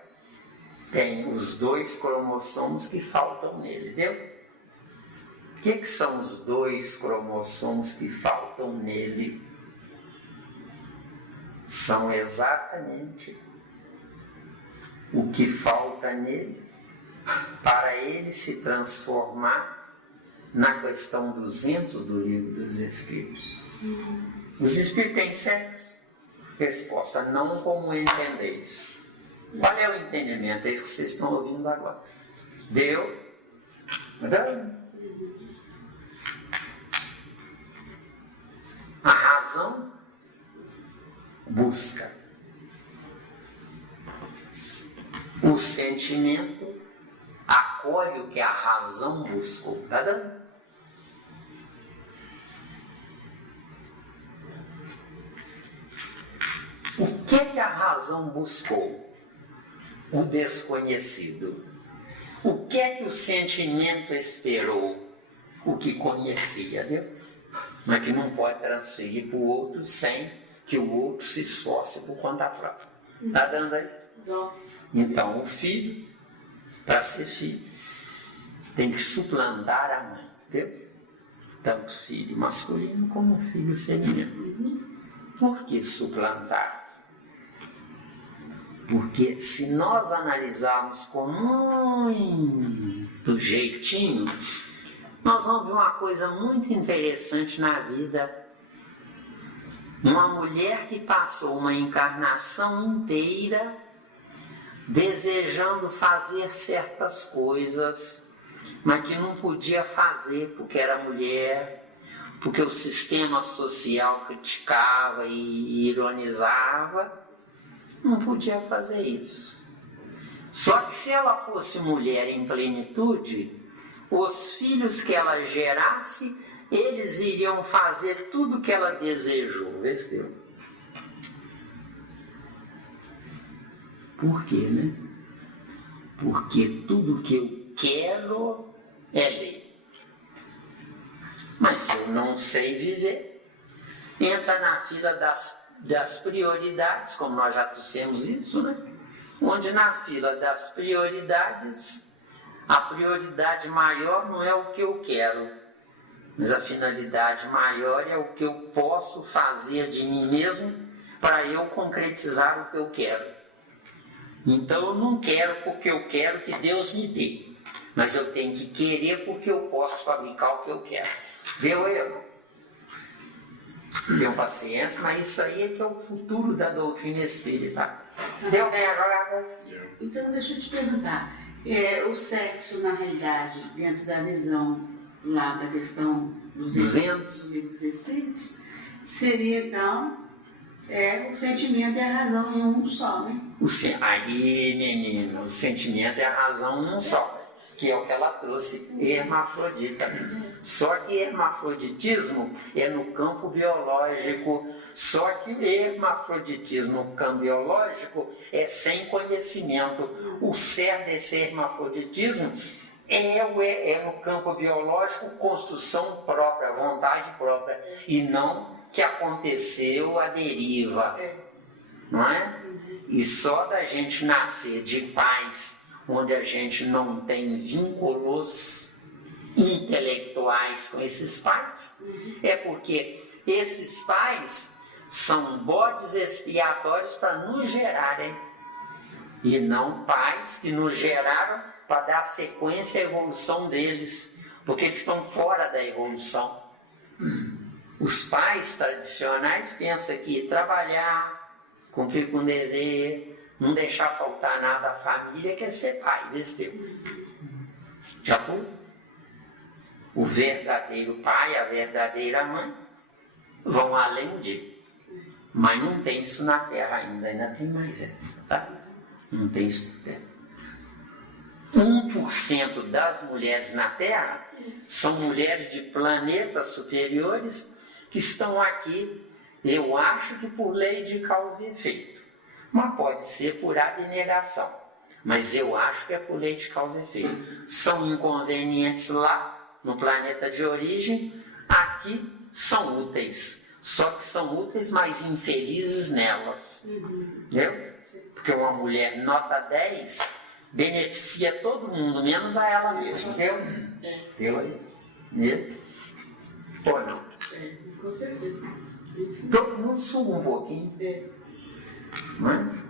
tem os 2 cromossomos que faltam nele, entendeu? O que são os 2 cromossomos que faltam nele? São exatamente o que falta nele para ele se transformar na questão 200 do Livro dos Espíritos. Os Espíritos têm sexo? Resposta: não como entendeis. Qual é o entendimento? É isso que vocês estão ouvindo agora. Deu? Não? A razão busca. O sentimento acolhe o que a razão buscou. Está dando? O que a razão buscou? O desconhecido. O que o sentimento esperou? O que conhecia, viu? Mas que não pode transferir para o outro sem que o outro se esforce por conta própria. Está dando aí? Então, o filho, para ser filho, tem que suplantar a mãe, entendeu? Tanto filho masculino como filho feminino. Por que suplantar? Porque se nós analisarmos com muito jeitinho, nós vamos ver uma coisa muito interessante na vida. Uma mulher que passou uma encarnação inteira desejando fazer certas coisas, mas que não podia fazer porque era mulher, porque o sistema social criticava e ironizava, não podia fazer isso. Só que se ela fosse mulher em plenitude, os filhos que ela gerasse, eles iriam fazer tudo que ela desejou. Vê se deu. Por quê, né? Porque tudo que eu quero é lei. Mas se eu não sei viver, entra na fila das prioridades, como nós já trouxemos isso, né? Onde na fila das prioridades, a prioridade maior não é o que eu quero, mas a finalidade maior é o que eu posso fazer de mim mesmo para eu concretizar o que eu quero. Então eu não quero porque eu quero que Deus me dê. Mas eu tenho que querer porque eu posso fabricar o que eu quero. Deu erro? Tenham paciência, mas isso aí é que é o futuro da doutrina espírita. Deu bem a jogada? Então, deixa eu te perguntar. O sexo, na realidade, dentro da visão lá da questão dos espíritos, seria, então, o sentimento e a razão em um só, né? Aí, menino, o sentimento é a razão em um só, que é o que ela trouxe, hermafrodita. Só que hermafroditismo é no campo biológico, só que o hermafroditismo no campo biológico é sem conhecimento. O certo desse hermafroditismo é no campo biológico construção própria, vontade própria, e não que aconteceu a deriva, não é? E só da gente nascer de pais onde a gente não tem vínculos intelectuais com esses pais, é porque esses pais são bodes expiatórios para nos gerarem, e não pais que nos geraram para dar sequência à evolução deles, porque eles estão fora da evolução. Os pais tradicionais pensam que trabalhar, cumprir com o dever, não deixar faltar nada à família, quer ser pai desse tempo. Já foi? O verdadeiro pai, a verdadeira mãe, vão além de. Mas não tem isso na Terra ainda tem mais essa, tá? Não tem isso na Terra. 1% das mulheres na Terra são mulheres de planetas superiores que estão aqui, eu acho que por lei de causa e efeito. Mas pode ser por abnegação. Mas eu acho que é por lei de causa e efeito. São inconvenientes lá, no planeta de origem, aqui são úteis. Só que são úteis, mas infelizes nelas. Entendeu? Porque uma mulher nota 10 beneficia todo mundo, menos a ela mesma. Entendeu aí? Entendeu? Ou não? Com certeza. Todo mundo suga um pouquinho.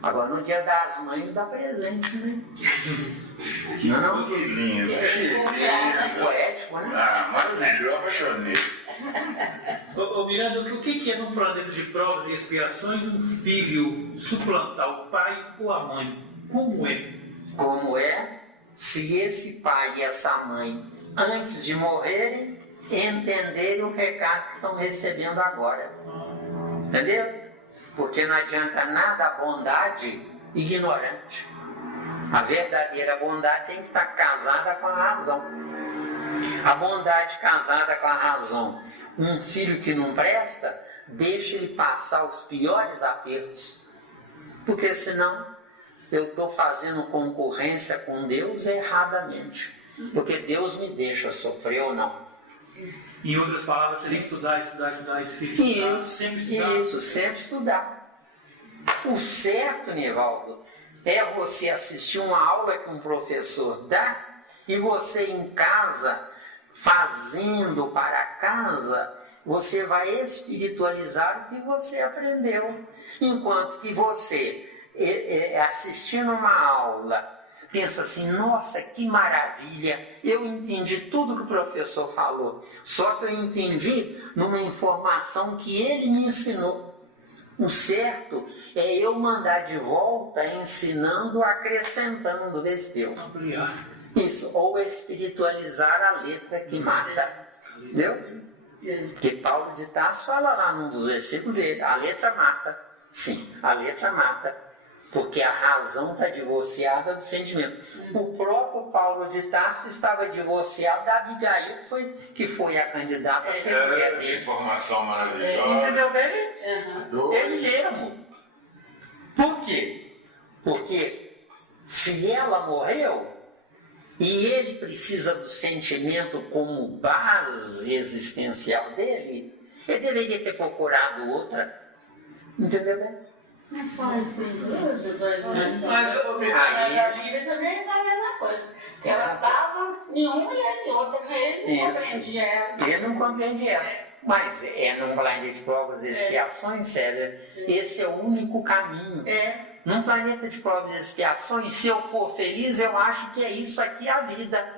Agora, no dia das mães, dá presente, né? Não? Que lindo. Poético, né? Maravilhoso, eu apaixonei. Ô Miranda, o que é num planeta de provas e expiações um filho suplantar o pai ou a mãe? Como é? Como é se esse pai e essa mãe, antes de morrerem, entenderem o recado que estão recebendo agora? Entendeu? Porque não adianta nada a bondade ignorante. A verdadeira bondade tem que estar casada com a razão. A bondade casada com a razão. Um filho que não presta, deixa ele passar os piores apertos. Porque senão eu estou fazendo concorrência com Deus erradamente. Porque Deus me deixa sofrer ou não. Em outras palavras, seria estudar, esse filho estudar, sempre estudar. Isso, sempre estudar. O certo, Nivaldo, é você assistir uma aula que um professor dá e você em casa, fazendo para casa, você vai espiritualizar o que você aprendeu. Enquanto que você, assistindo uma aula, pensa assim, nossa, que maravilha, eu entendi tudo que o professor falou, só que eu entendi numa informação que ele me ensinou. O certo é eu mandar de volta ensinando, acrescentando, Vesteu. Ampliar. Isso, ou espiritualizar a letra que mata. Entendeu? Porque Paulo de Tarso fala lá num dos versículos dele, a letra mata. Sim, a letra mata. Porque a razão está divorciada do sentimento. O próprio Paulo de Tarso estava divorciado da Abigail, que foi a candidata a ser mulher dele. Informação maravilhosa. Entendeu bem? Ele mesmo. Por quê? Porque se ela morreu e ele precisa do sentimento como base existencial dele, ele deveria ter procurado outra. Entendeu bem? Não é só esses dois. Mas, A Lívia também está a mesma coisa. Porque ela estava em uma e ele em outra, né? Ele não compreendia ela. Ele não compreende ela. Mas num blind de provas e expiações, César, esse é o único caminho. num planeta de provas e expiações, se eu for feliz, eu acho que é isso aqui a vida.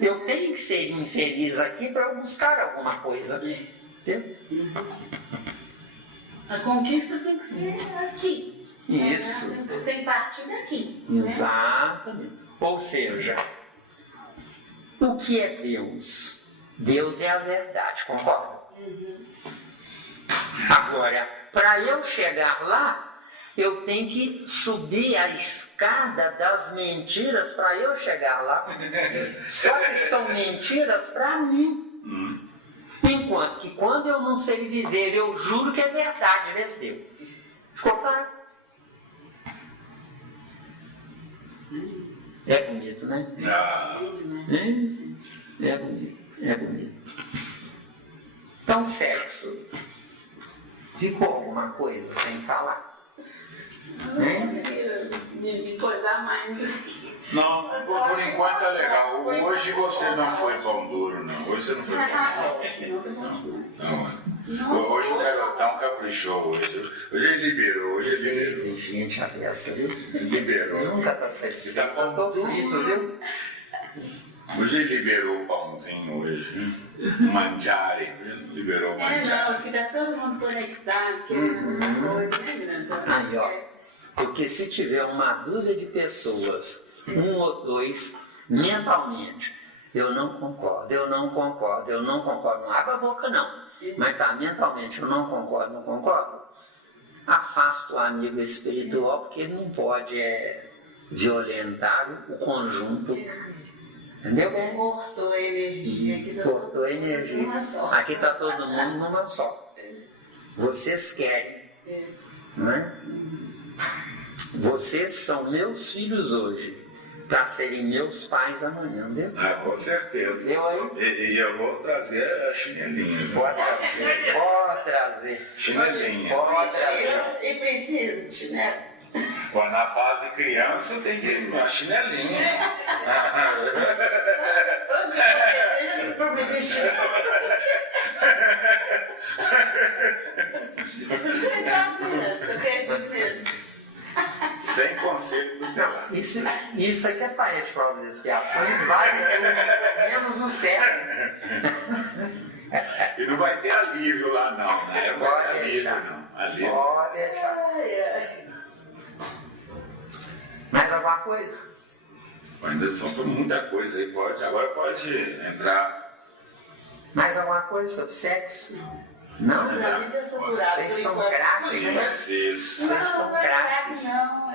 Eu tenho que ser infeliz aqui para eu buscar alguma coisa. Entendeu? A conquista tem que ser aqui. Isso. Tem partida aqui. Exatamente. Ou seja, o que é Deus? Deus é a verdade, concorda? Agora, para eu chegar lá, eu tenho que subir a escada das mentiras para eu chegar lá. Só que são mentiras para mim. Enquanto que quando eu não sei viver, eu juro que é verdade, vê se deu. Ficou claro? É bonito, né? É bonito, é bonito. Então, sexo. Ficou alguma coisa sem falar? Eu não consegui me coisar mais. Não, por enquanto é legal. Hoje você não foi pão duro, não. Hoje você não foi pão duro. Não. Hoje o garotão caprichou. Hoje ele liberou. Hoje ele liberou. Exigente a beça, viu? Liberou. Nunca tá satisfeito. Eu tô frito, viu? Hoje ele liberou o pãozinho hoje. Mangiare. Liberou o mangiare. Não, fica todo mundo conectado. Coisa, né, Aí, ó. Porque se tiver uma dúzia de pessoas, um ou dois, mentalmente, eu não concordo, eu não concordo, eu não concordo, não abre a boca não, mas tá, mentalmente eu não concordo, afasta o amigo espiritual, porque ele não pode violentar o conjunto, entendeu? Cortou a energia aqui. Cortou a energia. Uma só. Aqui tá todo mundo numa só. Vocês querem, não é? Vocês são meus filhos hoje, para serem meus pais amanhã, entendeu? Ah, com certeza. Eu aí? E eu vou trazer a chinelinha. Né? Pode trazer. Chinelinha. Pode trazer. E precisa de chinelo. Quando na fase criança tem que ir uma chinelinha. Hoje eu preciso prometer chinelo. Tô perdido mesmo. Sem conceito do teu lado. Isso aqui é parede de provas e expiações, vale menos o certo. E não vai ter alívio lá não, né? Não vai ter alívio não. Alívio. Pode deixar. Mais alguma coisa? Ainda faltou muita coisa aí, agora pode entrar. Mais alguma coisa sobre sexo? Não? Vocês estão craques, né? Isso. Vocês estão craques. Não,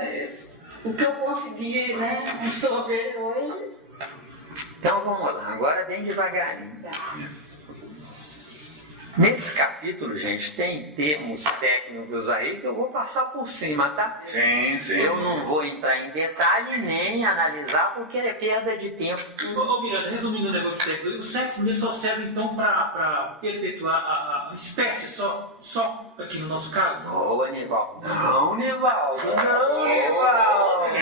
o que eu consegui, né, absorver hoje. Então vamos lá, agora bem devagarinho. Nesse capítulo, gente, tem termos técnicos aí que eu vou passar por cima, tá? Sim, sim. Eu não vou entrar em detalhe nem analisar porque é perda de tempo. Ô Miranda, resumindo o negócio do sexo, o sexo mesmo só serve então para perpetuar a espécie só aqui no nosso caso? Ô, Nivaldo. Não, Nivaldo. Não, Nivaldo.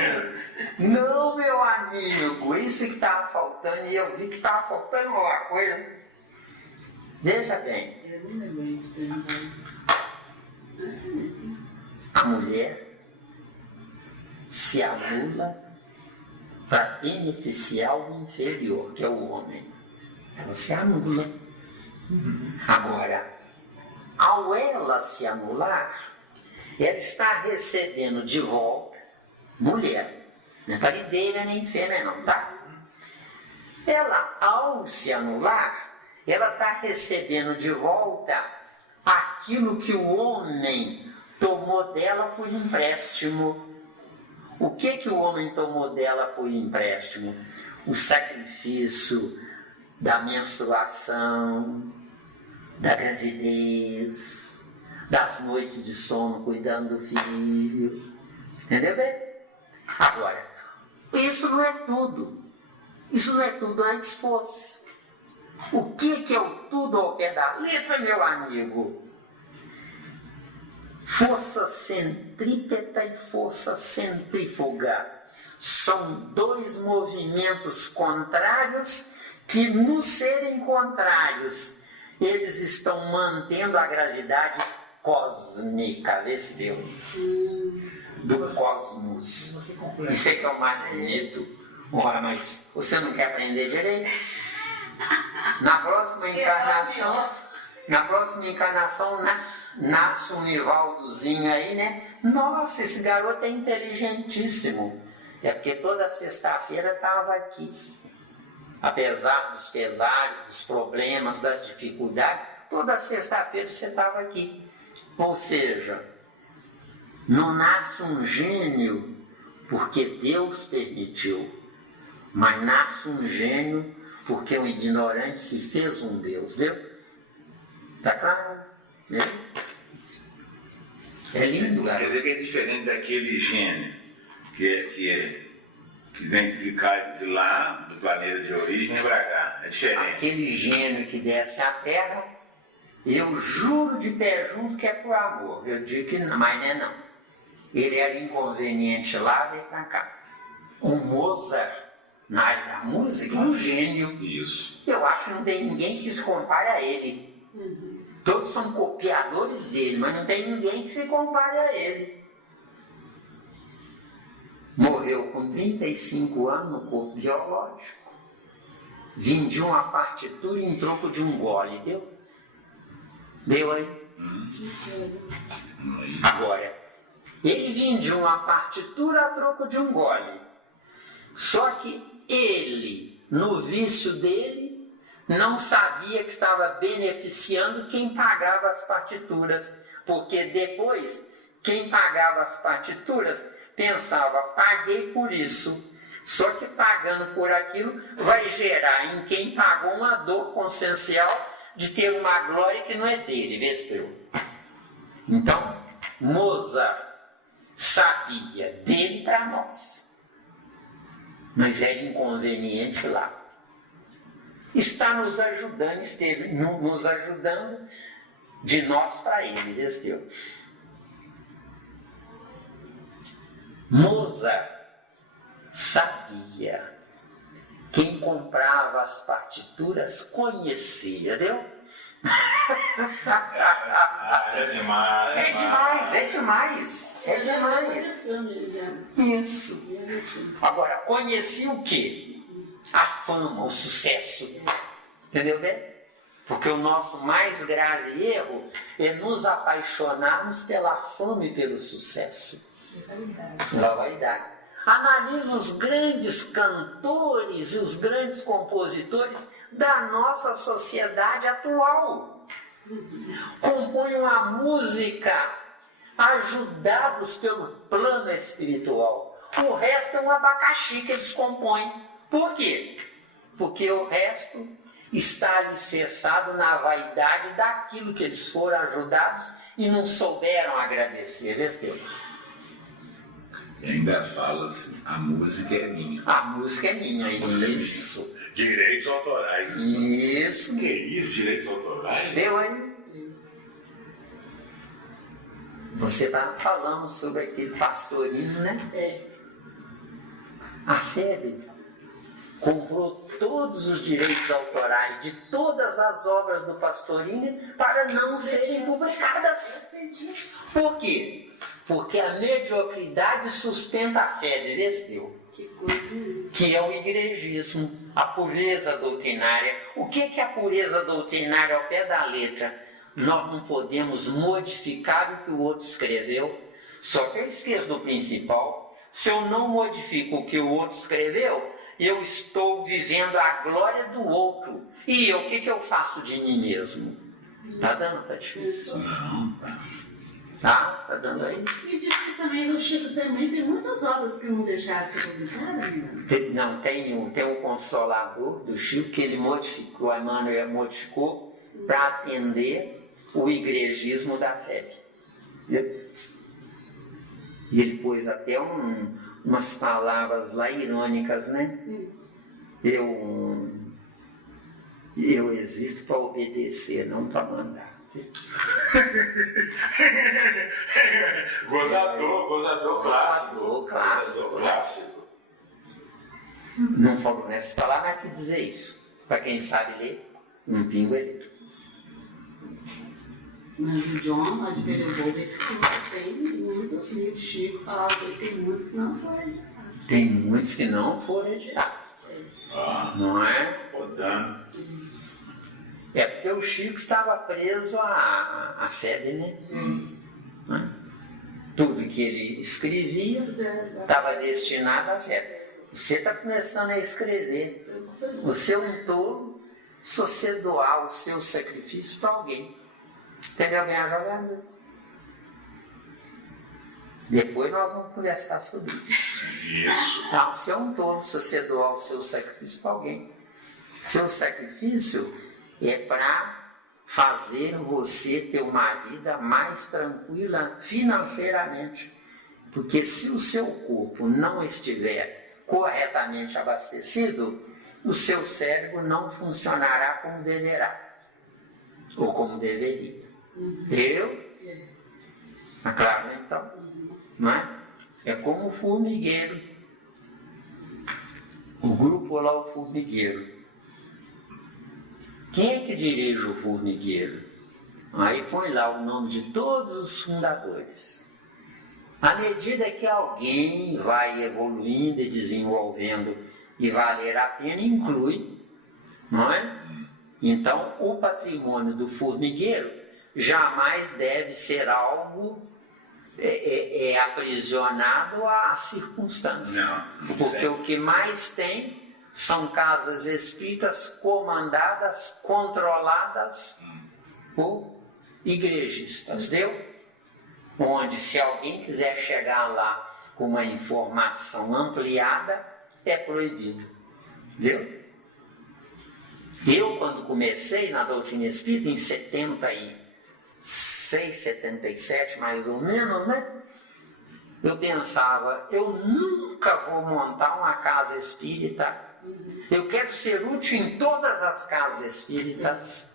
Não, meu amigo. Isso que estava faltando e eu vi que estava faltando uma coisa. Veja bem. Eu não lembrei de perguntar isso. A mulher se anula para beneficiar o inferior, que é o homem. Ela se anula. Agora, ao ela se anular, ela está recebendo de volta, mulher, não é parideira nem fêmea não, tá? Ela, ao se anular, ela está recebendo de volta aquilo que o homem tomou dela por empréstimo. O que o homem tomou dela por empréstimo? O sacrifício da menstruação, da gravidez, das noites de sono cuidando do filho. Entendeu bem? Agora, isso não é tudo. Isso não é tudo antes fosse. O que é o tudo ao pé da letra, meu amigo? Força centrípeta e força centrífuga são dois movimentos contrários que, no serem contrários, eles estão mantendo a gravidade cósmica. Vê se deu. do cosmos. Isso é que é o mais bonito. Ora, mas você não quer aprender direito? Na próxima encarnação nasce um Nivaldozinho aí, né? Nossa, esse garoto é inteligentíssimo. É porque toda sexta-feira estava aqui. Apesar dos pesares, dos problemas, das dificuldades, toda sexta-feira você estava aqui. Ou seja, não nasce um gênio porque Deus permitiu, mas nasce um gênio porque um ignorante se fez um Deus. Deu? Tá claro? Deu? É lindo, garoto. Quer dizer que é diferente daquele gênio que cai de lá, do planeta de origem, para cá. É diferente. Aquele gênio que desce à Terra, eu juro de pé junto que é por amor. Eu digo que não, mas não é não. Ele era inconveniente lá, veio para cá. O Mozart, na área da música, é um gênio. Isso. Eu acho que não tem ninguém que se compare a ele. Todos são copiadores dele, mas não tem ninguém que se compare a ele. Morreu com 35 anos no corpo biológico. Vendiu uma partitura em troco de um gole, deu? Deu aí? Agora, ele vendia uma partitura a troco de um gole. Só que ele, no vício dele, não sabia que estava beneficiando quem pagava as partituras. Porque depois, quem pagava as partituras pensava, paguei por isso. Só que pagando por aquilo vai gerar em quem pagou uma dor consciencial de ter uma glória que não é dele, vestiu. Então, Mozart sabia dele para nós, mas era inconveniente lá. Está nos ajudando, esteve nos ajudando de nós para ele, vestiu. Mozart sabia. Quem comprava as partituras conhecia, deu? É demais. É demais, é demais. É demais. Isso. Agora, conhecia o quê? A fama, o sucesso. Entendeu bem? Porque o nosso mais grave erro é nos apaixonarmos pela fama e pelo sucesso. Pela vaidade. Analisa os grandes cantores e os grandes compositores da nossa sociedade atual. Compõem uma música ajudados pelo plano espiritual. O resto é um abacaxi que eles compõem. Por quê? Porque o resto está alicerçado na vaidade daquilo que eles foram ajudados e não souberam agradecer. Vestiu? E ainda fala assim, a música é minha. A música é minha, isso. Direitos autorais. Isso. Que isso, direitos autorais? Deu aí? Você está falando sobre aquele pastorino, né? É. A FEB comprou todos os direitos autorais de todas as obras do pastorino para não serem publicadas. Por quê? Porque a mediocridade sustenta a fé, vestiu? Que é o igrejismo, a pureza doutrinária. O que é a pureza doutrinária ao pé da letra? Nós não podemos modificar o que o outro escreveu, só que eu esqueço do principal. Se eu não modifico o que o outro escreveu, eu estou vivendo a glória do outro. E eu, o que eu faço de mim mesmo? Tá dando, tá difícil? Não. Tá dando aí? E diz que também no Chico também tem muitas obras que não deixaram de ser publicadas, né? Não, tem um Consolador do Chico que ele modificou, a Emmanuel modificou para atender o igrejismo da fé. E ele pôs até umas palavras lá irônicas, né? Eu existo para obedecer, não para mandar. Gozador clássico. Gozador clássico. Não falou nessas palavras, mas que dizer isso. Para quem sabe ler, um pingo é letra. Mas o John, lá de Pereira, ele ficou, tem muitos livros, Chico falava que tem muitos que não foram editados. Tem muitos que não foram editados. Não é? Podando. É porque o Chico estava preso à febre, né? Não é? Tudo que ele escrevia estava destinado à febre. Você está começando a escrever. Você é um tolo se você doar o seu sacrifício para alguém. Entendeu bem a jogada? Depois nós vamos conversar sobre isso. Isso. Não, você é um tolo se você doar o seu sacrifício para alguém. Seu sacrifício é para fazer você ter uma vida mais tranquila financeiramente. Porque se o seu corpo não estiver corretamente abastecido, o seu cérebro não funcionará como deverá. Ou como deveria. Entendeu? Tá claro, né, então? Não é? É como o formigueiro. O grupo lá, o formigueiro. Quem é que dirige o formigueiro? Aí põe lá o nome de todos os fundadores. À medida que alguém vai evoluindo e desenvolvendo e valer a pena, inclui, não é? Então, o patrimônio do formigueiro jamais deve ser algo aprisionado à circunstância. Não. Porque o que mais tem são casas espíritas comandadas, controladas por igrejistas, deu? Onde se alguém quiser chegar lá com uma informação ampliada, é proibido, deu? Eu, quando comecei na doutrina espírita, em 76, 77 mais ou menos, né? Eu pensava, eu nunca vou montar uma casa espírita. Eu quero ser útil em todas as casas espíritas.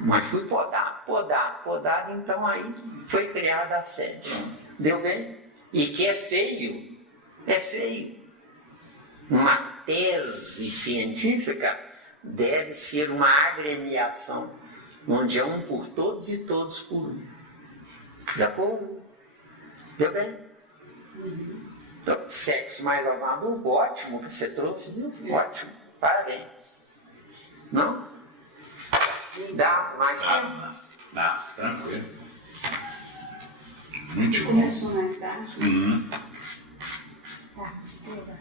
Mas fui podado, então aí foi criada a sede. Deu bem? E que é feio. Uma tese científica deve ser uma agremiação, onde é um por todos e todos por um. De acordo? Deu bem? Então, sexo mais maduro, ótimo que você trouxe, viu? Ótimo, parabéns. Não? Dá mais tempo? Não, tranquilo. Muito bom. Começou mais tarde. Tá, espera.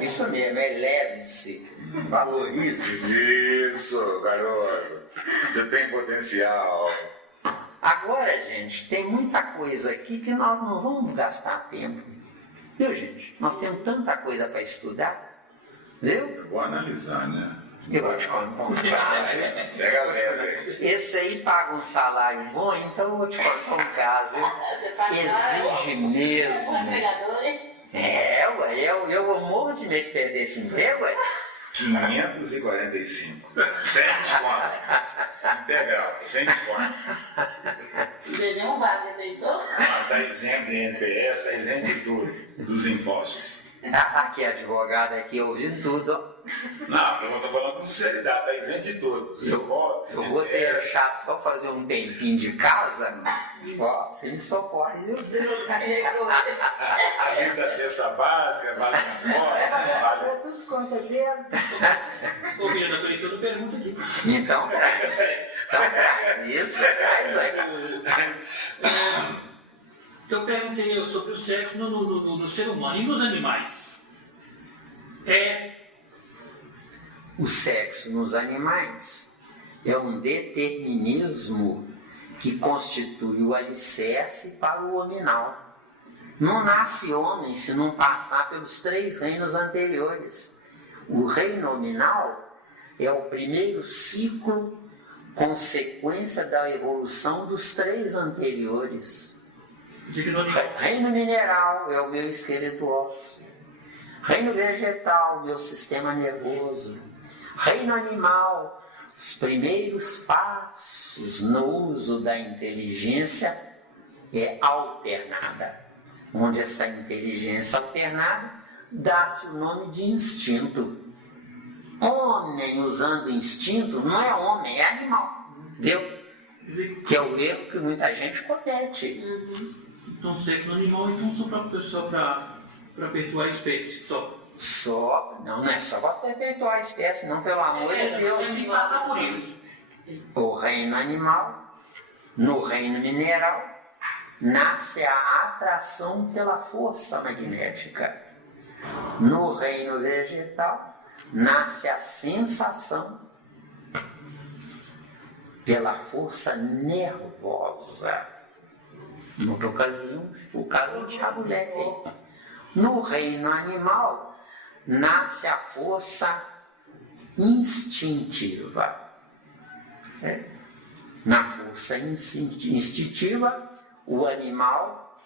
Isso mesmo, eleve-se, valorize-se. Isso, garoto. Você tem potencial. Agora, gente, tem muita coisa aqui que nós não vamos gastar tempo. Viu, gente? Nós temos tanta coisa para estudar. Viu? Eu vou analisar, né? Eu vou te contar um caso. Pega leve. Esse aí paga um salário bom, então eu vou te contar um caso. Exige mesmo. Eu morro de medo de perder esse emprego, 545. Sem desconto. Integral, sem desconto. Nenhum vale refeição? Está isento de NPS, está isento de tudo, dos impostos. Aqui, advogado, aqui ouvindo tudo. Não, eu estou falando com sinceridade, está isento de tudo. Eu vou deixar só fazer um tempinho de casa. Ó, você me socorre, viu? A vida da cesta básica, vale transporte, vale. Eu tudo conta dele. Ô, Miranda, por isso eu não pergunto aqui. Então, traz. Isso, traz aí. Eu perguntei sobre o sexo no ser humano e nos animais. O sexo nos animais é um determinismo que constitui o alicerce para o hominal. Não nasce homem se não passar pelos 3 reinos anteriores. O reino hominal é o primeiro ciclo, consequência da evolução dos 3 anteriores. Reino mineral é o meu esqueleto ósseo. Reino vegetal, meu sistema nervoso. Reino animal, os primeiros passos no uso da inteligência é alternada. Onde essa inteligência alternada dá-se o nome de instinto. Homem usando instinto não é homem, é animal. Viu? Que é o erro que muita gente comete. Então, sexo no animal, então só para perpetuar a espécie, só. Não é só para perpetuar a espécie, não, pelo amor de Deus. Tem que passar por isso. O reino animal, no reino mineral, nasce a atração pela força magnética. No reino vegetal, nasce a sensação pela força nervosa. Noutra ocasião, o caso de Chabuleque. No reino animal, nasce a força instintiva. Na força instintiva, o animal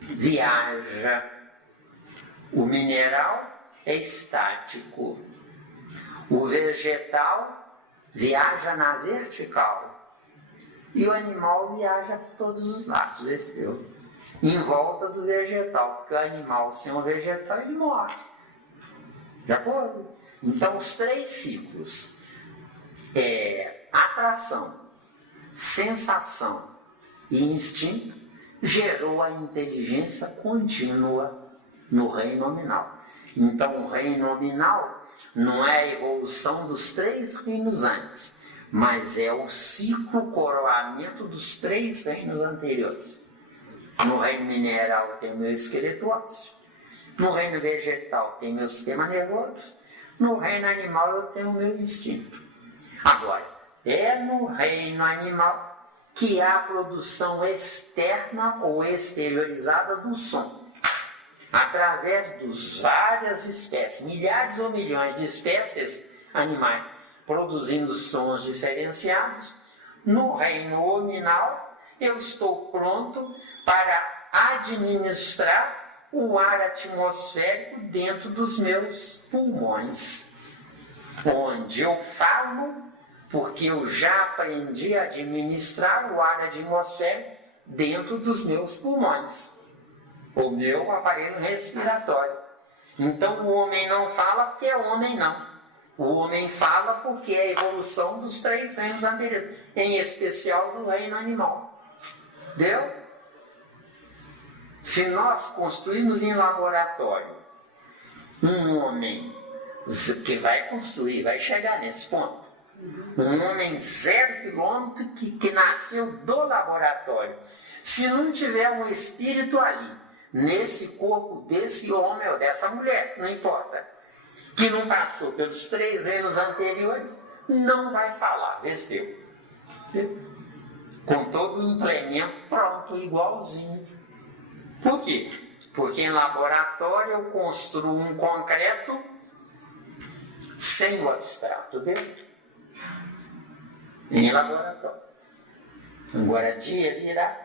viaja. O mineral é estático. O vegetal viaja na vertical. E o animal viaja por todos os lados, em volta do vegetal, porque o animal sem o vegetal ele morre. De acordo? Então os 3 ciclos atração, sensação e instinto gerou a inteligência contínua no reino nominal. Então o reino nominal não é a evolução dos 3 reinos antes, mas é o ciclo coroamento dos 3 reinos anteriores. No reino mineral tem o meu esqueleto ósseo, no reino vegetal tem meu sistema nervoso, no reino animal eu tenho o meu instinto. Agora, é no reino animal que há a produção externa ou exteriorizada do som. Através dos várias espécies, milhares ou milhões de espécies animais produzindo sons diferenciados, no reino hominal eu estou pronto para administrar o ar atmosférico dentro dos meus pulmões, onde eu falo porque eu já aprendi a administrar o ar atmosférico dentro dos meus pulmões, o meu aparelho respiratório. Então o homem não fala porque é homem não. O homem fala porque é a evolução dos 3 reinos anteriores, em especial do reino animal. Deu? Se nós construirmos em laboratório um homem que vai construir, vai chegar nesse ponto, um homem 0 quilômetro que nasceu do laboratório, se não tiver um espírito ali, nesse corpo desse homem ou dessa mulher, não importa, que não passou pelos 3 reinos anteriores, não vai falar, vestiu. Com todo o implemento pronto, igualzinho. Por quê? Porque em laboratório eu construo um concreto sem o abstrato dentro. Em laboratório. Agora dia virá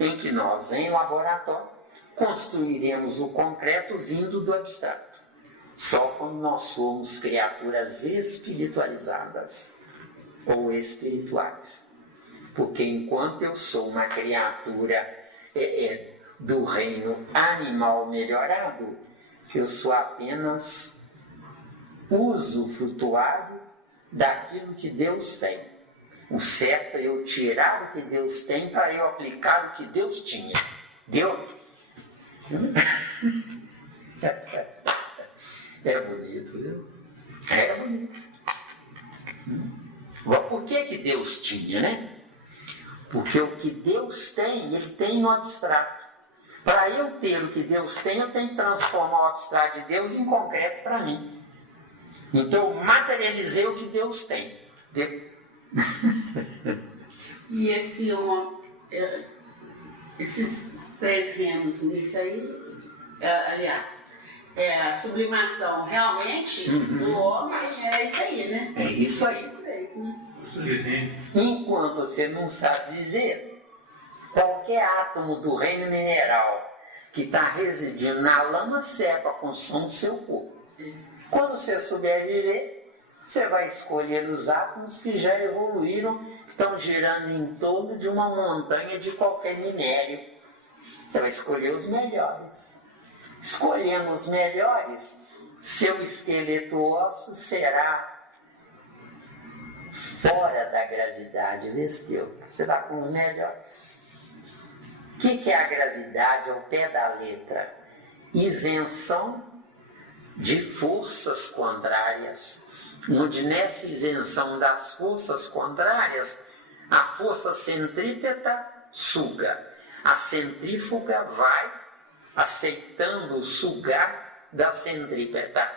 em que nós, em laboratório, construiremos o concreto vindo do abstrato. Só quando nós formos criaturas espiritualizadas ou espirituais. Porque enquanto eu sou uma criatura do reino animal melhorado, eu sou apenas usufrutuário daquilo que Deus tem. O certo é eu tirar o que Deus tem para eu aplicar o que Deus tinha. Deu? É bonito, viu? É bonito. Por que Deus tinha, né? Porque o que Deus tem, Ele tem no abstrato. Para eu ter o que Deus tem, eu tenho que transformar o abstrato de Deus em concreto para mim. Então, eu materializei o que Deus tem. E esses 3 reinos nisso aí, aliás, a sublimação realmente do homem é isso aí, né? É isso aí. Isso mesmo, né? Enquanto você não sabe viver, qualquer átomo do reino mineral que está residindo na lama seca a construção do seu corpo. Quando você souber viver, você vai escolher os átomos que já evoluíram, que estão girando em torno de uma montanha de qualquer minério. Você vai escolher os melhores. Escolhendo os melhores, seu esqueleto ósseo será fora da gravidade, Vesteu. Você está com os melhores. O que é a gravidade ao pé da letra? Isenção de forças contrárias, onde nessa isenção das forças contrárias, a força centrípeta suga. A centrífuga vai aceitando sugar da centrípeta.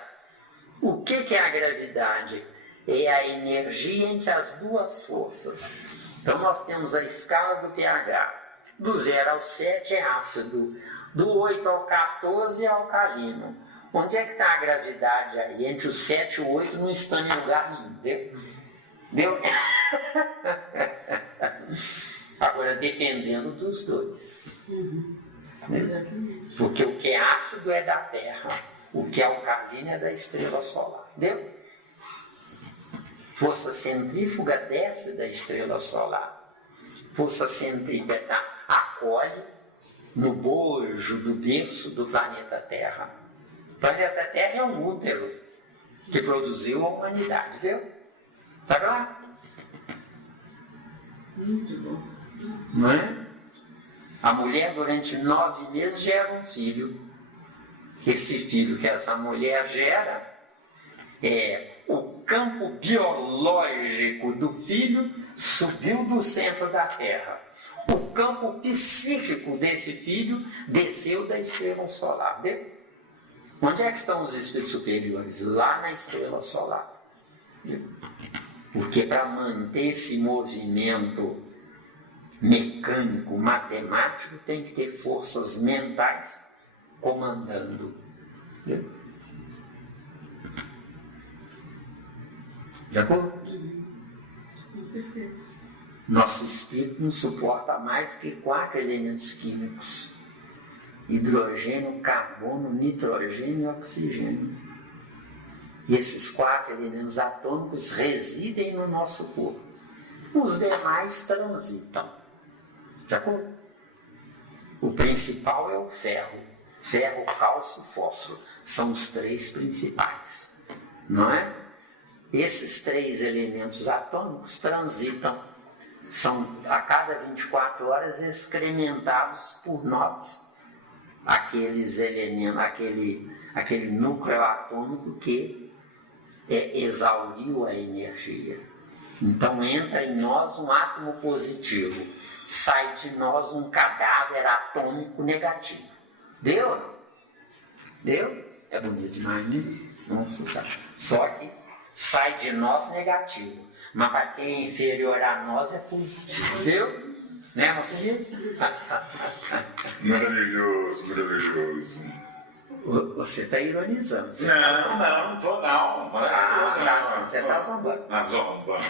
O que é a gravidade? É a energia entre as duas forças. Então nós temos a escala do pH. Do 0 ao 7 é ácido, do 8 ao 14 é alcalino. Onde é que está a gravidade aí? Entre o 7 e o 8 não está em lugar nenhum. Deu? Agora, dependendo dos dois. Porque o que é ácido é da Terra, o que é alcalino é da estrela solar. Deu? Força centrífuga desce da estrela solar. Força centrípeta acolhe no bojo do berço do planeta Terra. O planeta Terra é um útero que produziu a humanidade, deu? Tá claro? Muito bom. Não é? A mulher durante 9 meses gera um filho. Esse filho que essa mulher gera o campo biológico do filho subiu do centro da Terra. O campo psíquico desse filho desceu da estrela solar. Deu? Onde é que estão os espíritos superiores? Lá na estrela solar. Porque para manter esse movimento mecânico, matemático, tem que ter forças mentais comandando. De acordo? Com certeza. Nosso espírito não suporta mais do que 4 elementos químicos: hidrogênio, carbono, nitrogênio e oxigênio. E esses 4 elementos atômicos residem no nosso corpo. Os demais transitam. De acordo? O principal é o ferro. Ferro, cálcio e fósforo. São os 3 principais. Não é? Esses 3 elementos atômicos transitam. São a cada 24 horas excrementados por nós. Aqueles elementos, aquele núcleo atômico que exauriu a energia. Então entra em nós um átomo positivo, sai de nós um cadáver atômico negativo. Deu? Deu? É bonito demais, né? Nossa, só que sai de nós negativo, mas para quem é inferior a nós é positivo. Deu? Né, Marcelinhos? Maravilhoso, maravilhoso. Você está ironizando. Não estou não. Tá sim, você está zombando. Zombando.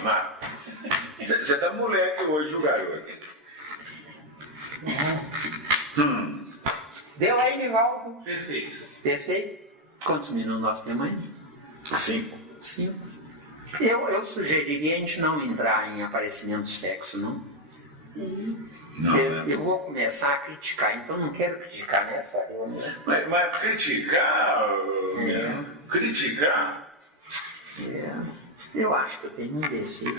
Você está moleque hoje, o garoto. Deu aí, Nivaldo? Perfeito. Perfeito? Quantos minutos nós temos aí? 5. 5. Eu sugeriria a gente não entrar em aparecimento do sexo, não? Não, eu vou começar a criticar, então não quero criticar nessa reunião. Mas criticar... Criticar... Eu acho que eu tenho um defeito.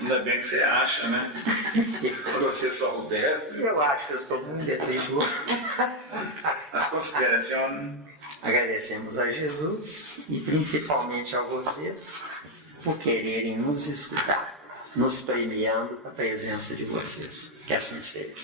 Ainda bem que você acha, né? Se você soubesse... Eu acho que eu sou muito defeituoso. As considerações... Agradecemos a Jesus e principalmente a vocês por quererem nos escutar, nos premiando a presença de vocês. Que assim seja.